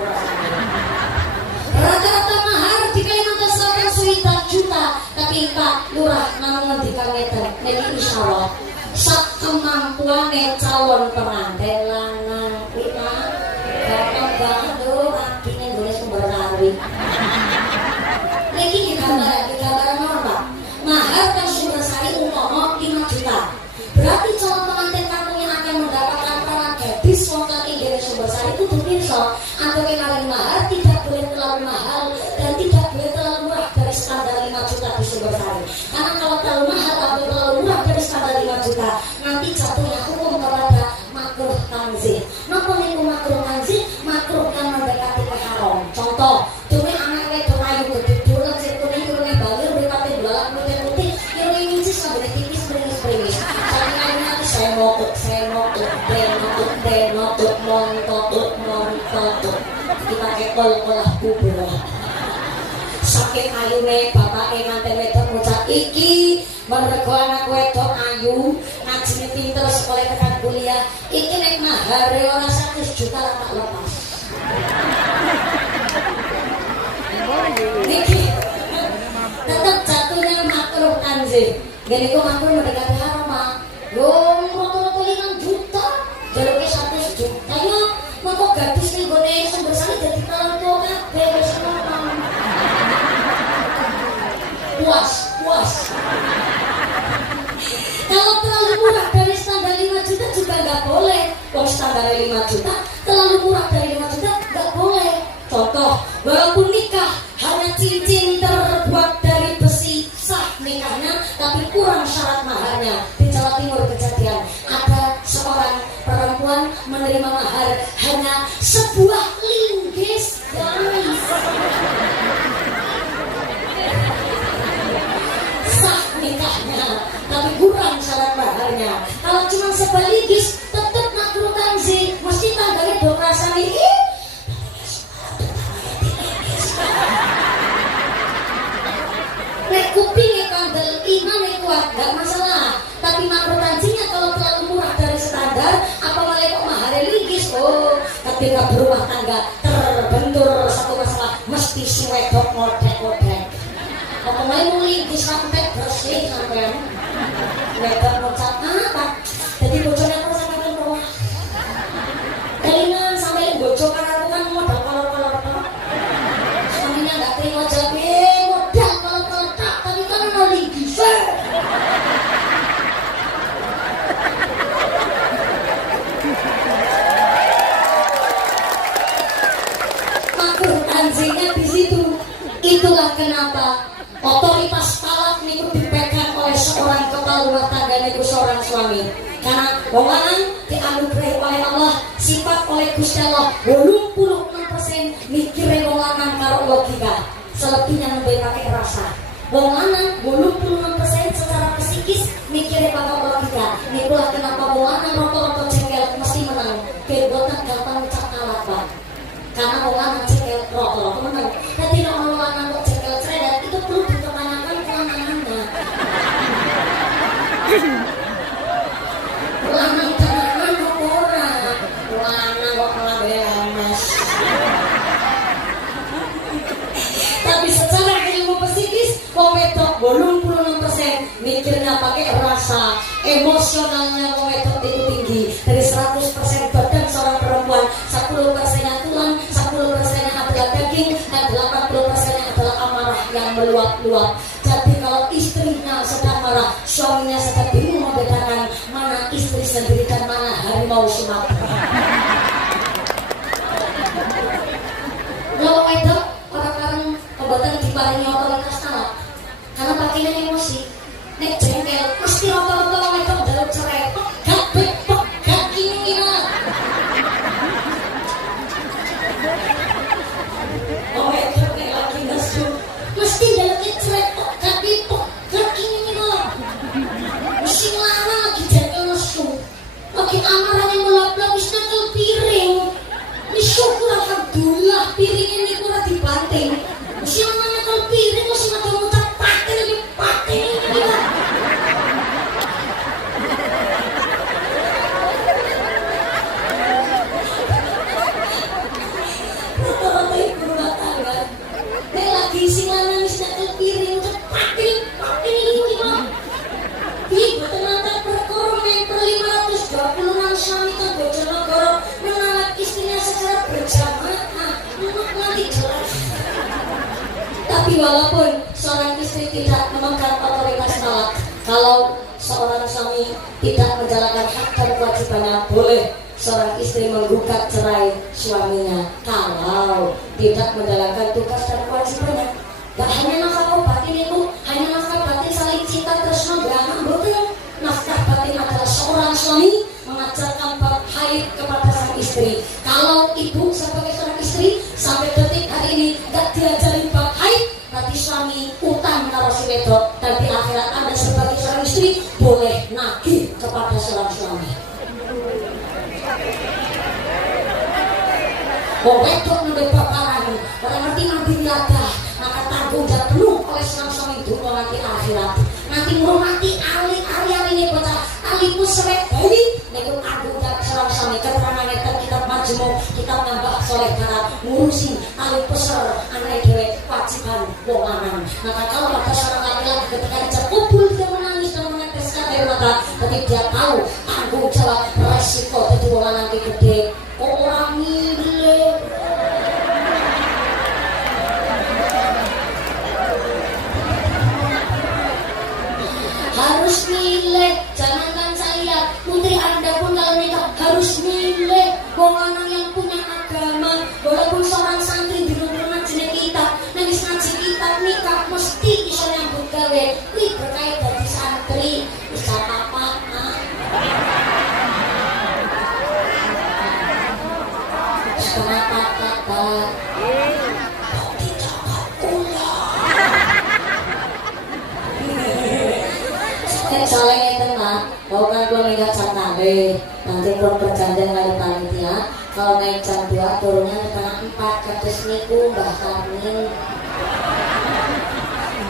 rata-rata mahar di Kalimantan Selatan 9 juta. saking Pak Lurah namung ngendikan ngeten niki insyaallah sak kemampuane calon pengantin lanang kuwi mah gampang banget lho akine ngene sumber kari. Niki digambar nomor Pak. Mahar kan Sumbersari umpama 5 juta. Berarti calon pengantin kamu yang akan mendapatkan peran gadis wong kaki dari Sumbersari itu pirsa antara kali mahar tidak boleh terlalu mahal dan tidak boleh terlalu murah dari standar 5 juta di Sumbersari. Karena kalau terlalu mahal atau terlalu murah dari standar 5 juta nanti jatuhnya hukum kepada makruh tanzih. Napa niku makruh tanzih? Makruh kan mendekati haram. Contoh, dene anak wedok ayu gede durung sik kuning kurune balir mripate belalang putih-putih yang nyuci sampe tipis bringis-bringis. Saking ayune aku senok montok kita kepol olah kubur. Saking ayune bapake nganti wedok ngucap iki mergo anak wedok ayu ngajine pinter sekolah tekan kuliah iki nek mahare ora 100 juta lah tak lepas. Niki tetap jatuhnya makruh tanzih. Gini kok makruh mendekati haram mah. Yo rata-rata 5 juta, jaluke 100 juta yo. Mengko gadis ning gone Sumbersari dadi talent tua kabeh wis ngono. Puas. Kalau terlalu murah dari standar 5 juta juga nggak boleh. Kalau standar 5 juta, terlalu murah dari 5 juta nggak boleh. Contoh, walaupun nikah hanya cincin terbuat dari besi sah nikahnya, tapi kurang syarat maharnya. Di Jawa Timur kejadian ada seorang perempuan menerima mahar hanya sebuah linggis, guys. Sah nikahnya, tapi kurang syarat maharnya. Kalau cuma sebuah linggis, tetap makruh tanzih. Mesti tangganya dong rasanya nek kupingnya kandel iman kuat gak masalah, tapi makruh tanzihnya kalau terlalu murah dari standar apa malah kok maharnya linggis. Oh, ketika berumah tangga terbentur satu masalah mesti si wedok modek-modek apa malah mau linggis sampai bersih sampai wedok ngucap apa jadi bocornya aku sampai rumah kalian sampai bocor karena aku kan modal kolor-kolor suaminya gak terima jawab modal kolor-kolor tapi kan mau linggis makruh tanzihnya di situ. Itulah kenapa otoritas talak niku dipegang oleh seorang kepala rumah tangga niku seorang suami. Karena wong lanang dianugerahi oleh Allah sifat oleh Gusti Allah 86% mikire wong lanang karo logika, selebihnya nembe pakai rasa. Wong lanang 86% secara psikis mikire pakai logika. Nikulah kenapa wong lanang rata-rata jengkel mesti menang. Kebotan gampang ucap kalah, Pak. Karena wong lanang jengkel rata-rata menang. Jadi nek wong lanang kok jengkel ceredat itu perlu dipertanyakan kelanangannya. Lanang tenanan kok ora. Lanang kok malah lemes. Tapi secara ilmu psikis wong wedok 86% mikirnya pakai rasa, emosionalnya wong wedok itu tinggi. Dari 100% badan seorang perempuan 10%-nya tulang, 10%-nya adalah daging, dan 80%-nya adalah amarah yang meluap-luap. Jadi kalau istrinya sedang marah, suaminya sedang bingung membedakan mana istri sendiri dan mana harimau Sumatera. Kalau wedok orang-orang pembuatan diparingi otoritas talak karena pakainya emosi. Nek jengkel mesti rata-rata wong wedok njaluk cerai. Gak bepok, gak kira. Wong wedok nek lagi nesu mesti njaluk cerai kok gak bepok, gak kira. Mesti larang lagi jengkel nesu. Lagi amarah yang melap-lap wis nyekel piring. Ini syukur alhamdulillah piring ini kurang dibanting. Mesti namanya kalau piring mesti ada ngucap paten ini kan. Rata-rata ibu rumah tangga ini lagi isi lanang mesti nyekel piring ngucap paten Jadi walaupun seorang istri tidak memegang otoritas talak, kalau seorang suami tidak menjalankan hak dan kewajibannya, boleh seorang istri menggugat cerai suaminya kalau tidak menjalankan tugas dan kewajibannya. Gak hanya nafkah batin itu, hanya nafkah batin saling cinta tresno berangkat betul. Nafkah batin adalah seorang suami mengajarkan bab haid kepada sang istri. Kalau ibu sebagai seorang istri sampai detik hari ini gak diajarin bab haid, berarti suami utang kalau si wedok, dan di akhirat Anda sebagai seorang istri boleh nagih kepada seorang suami. Wedok nembe bakaran, orang ngerti nabi niaga, maka tanggung jawab penuh oleh seorang suami dunia nanti akhirat. Nanti menghormati ahli-ahli ini bocah ahli pusrek bayi, nego tanggung jawab seorang suami. Keterangan itu kitab Majmu, kitab Nambah Soleh Barat, ngurusin ahli pusrer anak dewe kewajiban wong lanang. Maka kalau ada seorang laki-laki ketika dijak kubul dia menangis dan meneteskan air mata, tapi dia tahu tanggung jawab resiko jadi wong lanang gede. Kok orang milih harus milih, jangankan saya, putri Anda pun kalau nikah harus milih wong lanang yang punya agama. Walaupun seorang santri di rumah ngaji kita, nangis ngaji kita nikah mesti bisa nyambut gawe. Wih berkait dari santri, bisa apa? Setengah kata, kok dicatat ulang? Soalnya itu mah, kalau kan gue nggak cantik, nanti gue perjanjian kali panitia. Kalau naik jam 2 turunnya di tengah 4, kados niku Mbah Karmin.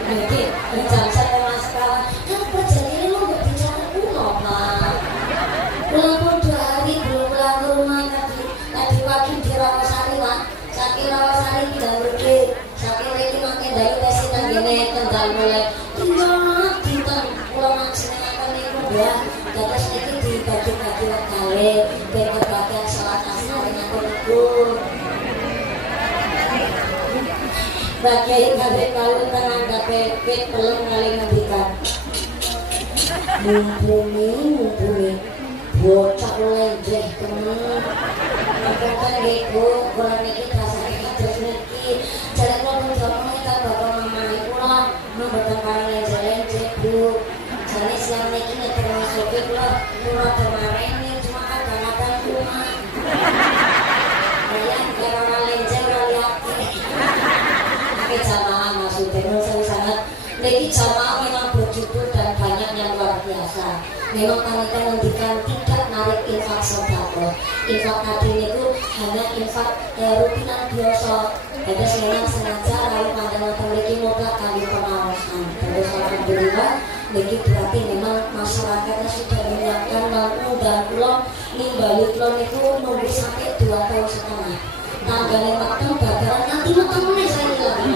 Nanti jam saya mas kawan, kan perjanjian lo nggak bicara ulang pak. Pulang pun 2 hari belum pulang ke rumah tadi pagi di Rawasari pak. Sakit Rawasari tidak pergi, sakit lagi makin dari tes kita gini kendal mulai. Pulau maksimalkan itu ya, terus itu dibagi-bagi kali, bagi-bagi sholat asar dengan kurikulum. Bagi-bagi kalau tenaga pepet belum kali ngendikan. Mumpuni, bocah lenjeh temen. Aku kan gitu, kurang dikit rasanya terus niki. Jadi kalau menjawab kita bapak mama itu lah, mempertengkar lenjeh bu. Jadi siang ini termasuk lah, murah kemarin ini cuma kadang-kadang cuma kalian karena lenjer lihat pakai jamaah maksudnya saya sangat jadi jamaah memang berjubel dan banyak yang luar biasa. Memang panitia menghentikan tidak narik infak sedekah. Infak tadi itu hanya infak rutinan biasa. Ada sengaja lalu pandangan memiliki modal kali pengawasan. Terus alhamdulillah. Jadi berarti memang masyarakatnya sudah menyiapkan lampu dan plong nimbali plong itu nunggu sampai 2 tahun setengah. Tanggalnya matang bakaran nanti matangnya saya lagi.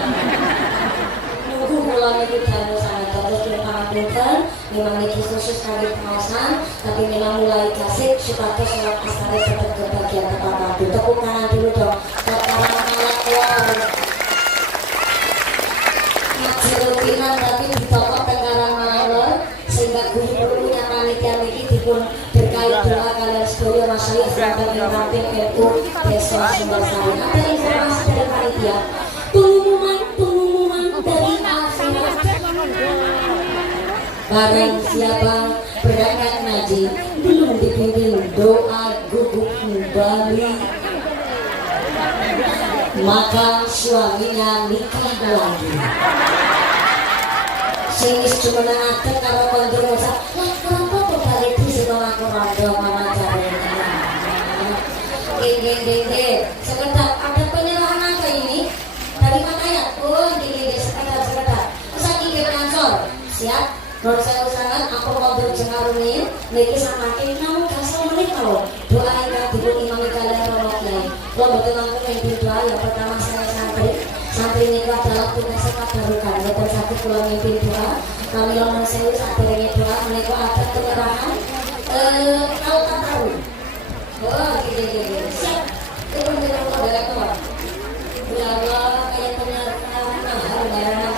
Nunggu bulan itu dan sangat terus dipanggilkan. Memang ini khusus kali pengawasan, tapi memang mulai kasih supaya sholat asar tetap kebagian tepat waktu. Tepuk tangan dulu dong. Sekarang malah keluar. Ngaji rutinan tapi di toko Tenggarang sehingga guru-gurunya panitia ini dipun berkait doa kalian sedoyo masyarakat sampai mengampil itu besok Sumbersari. Ada informasi dari panitia pengumuman dari akhirat. Barang siapa berangkat ngaji belum dipimpin doa guguk kembali, maka suaminya nikah lagi. Sinis cuma ada kalau kontrol lah kenapa kok balik di sekolah aku rondo mama caranya geng sekedar ada penyerahan apa ini dari mana ya geng sekedar usah geng kansor siap menurut saya usahakan aku mau berjengarumin lagi sama kini kamu kasih menit kalau doa yang diberi imam kalian rono kiai lo betul aku mimpi doa yang pertama saya santri ini adalah tugasnya kabarukan dan satu pulau mimpi doa kami ngomong saya saat berani doa mereka ada penyerahan kalau tak tahu gini siap itu menjadi dari tua ya Allah kayak penyerahan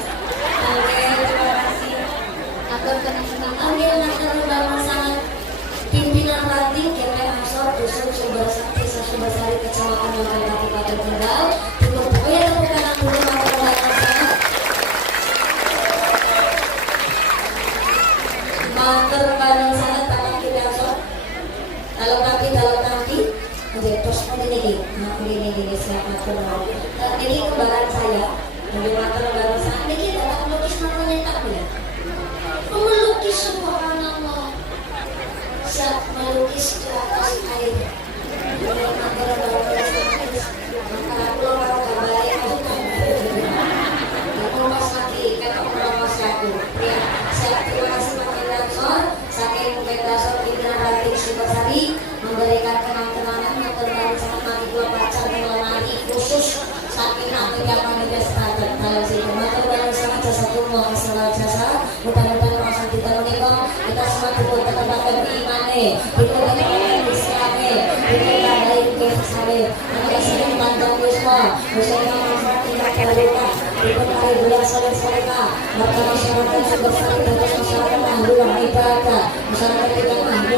Ya, saya terima kasih Makin Dansor, saking Makin Dansor pimpinan Ranting Sumbersari memberikan kenang-kenangan yang terbaru sangat mati dua pacar melalui khusus saking Makin Dansor standar kalian sih matur barang sangat jasa kumpulan masalah jasa mudah-mudahan proses kita menikah kita semua cukup tetapkan imane kita tetapkan Islame kita tetapkan kesalahan kita sering mantap wisma bersama masyarakat kita terbuka kita mari bulan soleh-soleka maka masyarakat Sumbersari dan masyarakat ahli ibadah masyarakat kita ahli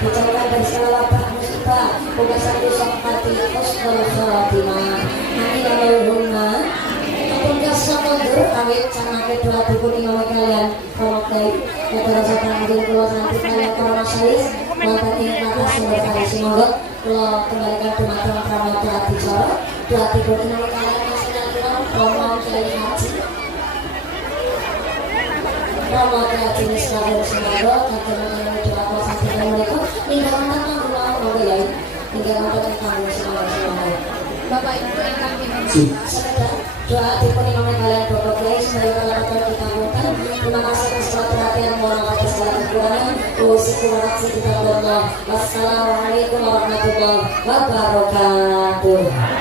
bicara dari selawat musibah bukan satu sampati husnul khatimah amin Allahumma apakah sahabat awet sama kedua buku imam kalian pemakai kata rasa tanggung keluar nanti kalian corona syais maka tingkatlah Sumbersari semoga kalau kembalikan teman-teman kerabat doa bicara doa buku imam kalian masih nanti mau kiai haji Romo Haji Nisbah semoga teman-teman doa kuasa tinggal mereka tinggalkan tanggung mau ya tinggalkan tanggung semoga Bapak Ibu yang kami doa tipe imam kalian Bapak Kiai semoga kalian dikabulkan. Terima kasih atas segala perhatian mohon maaf atas segala kekurangan. Wassalamualaikum warahmatullahi wabarakatuh.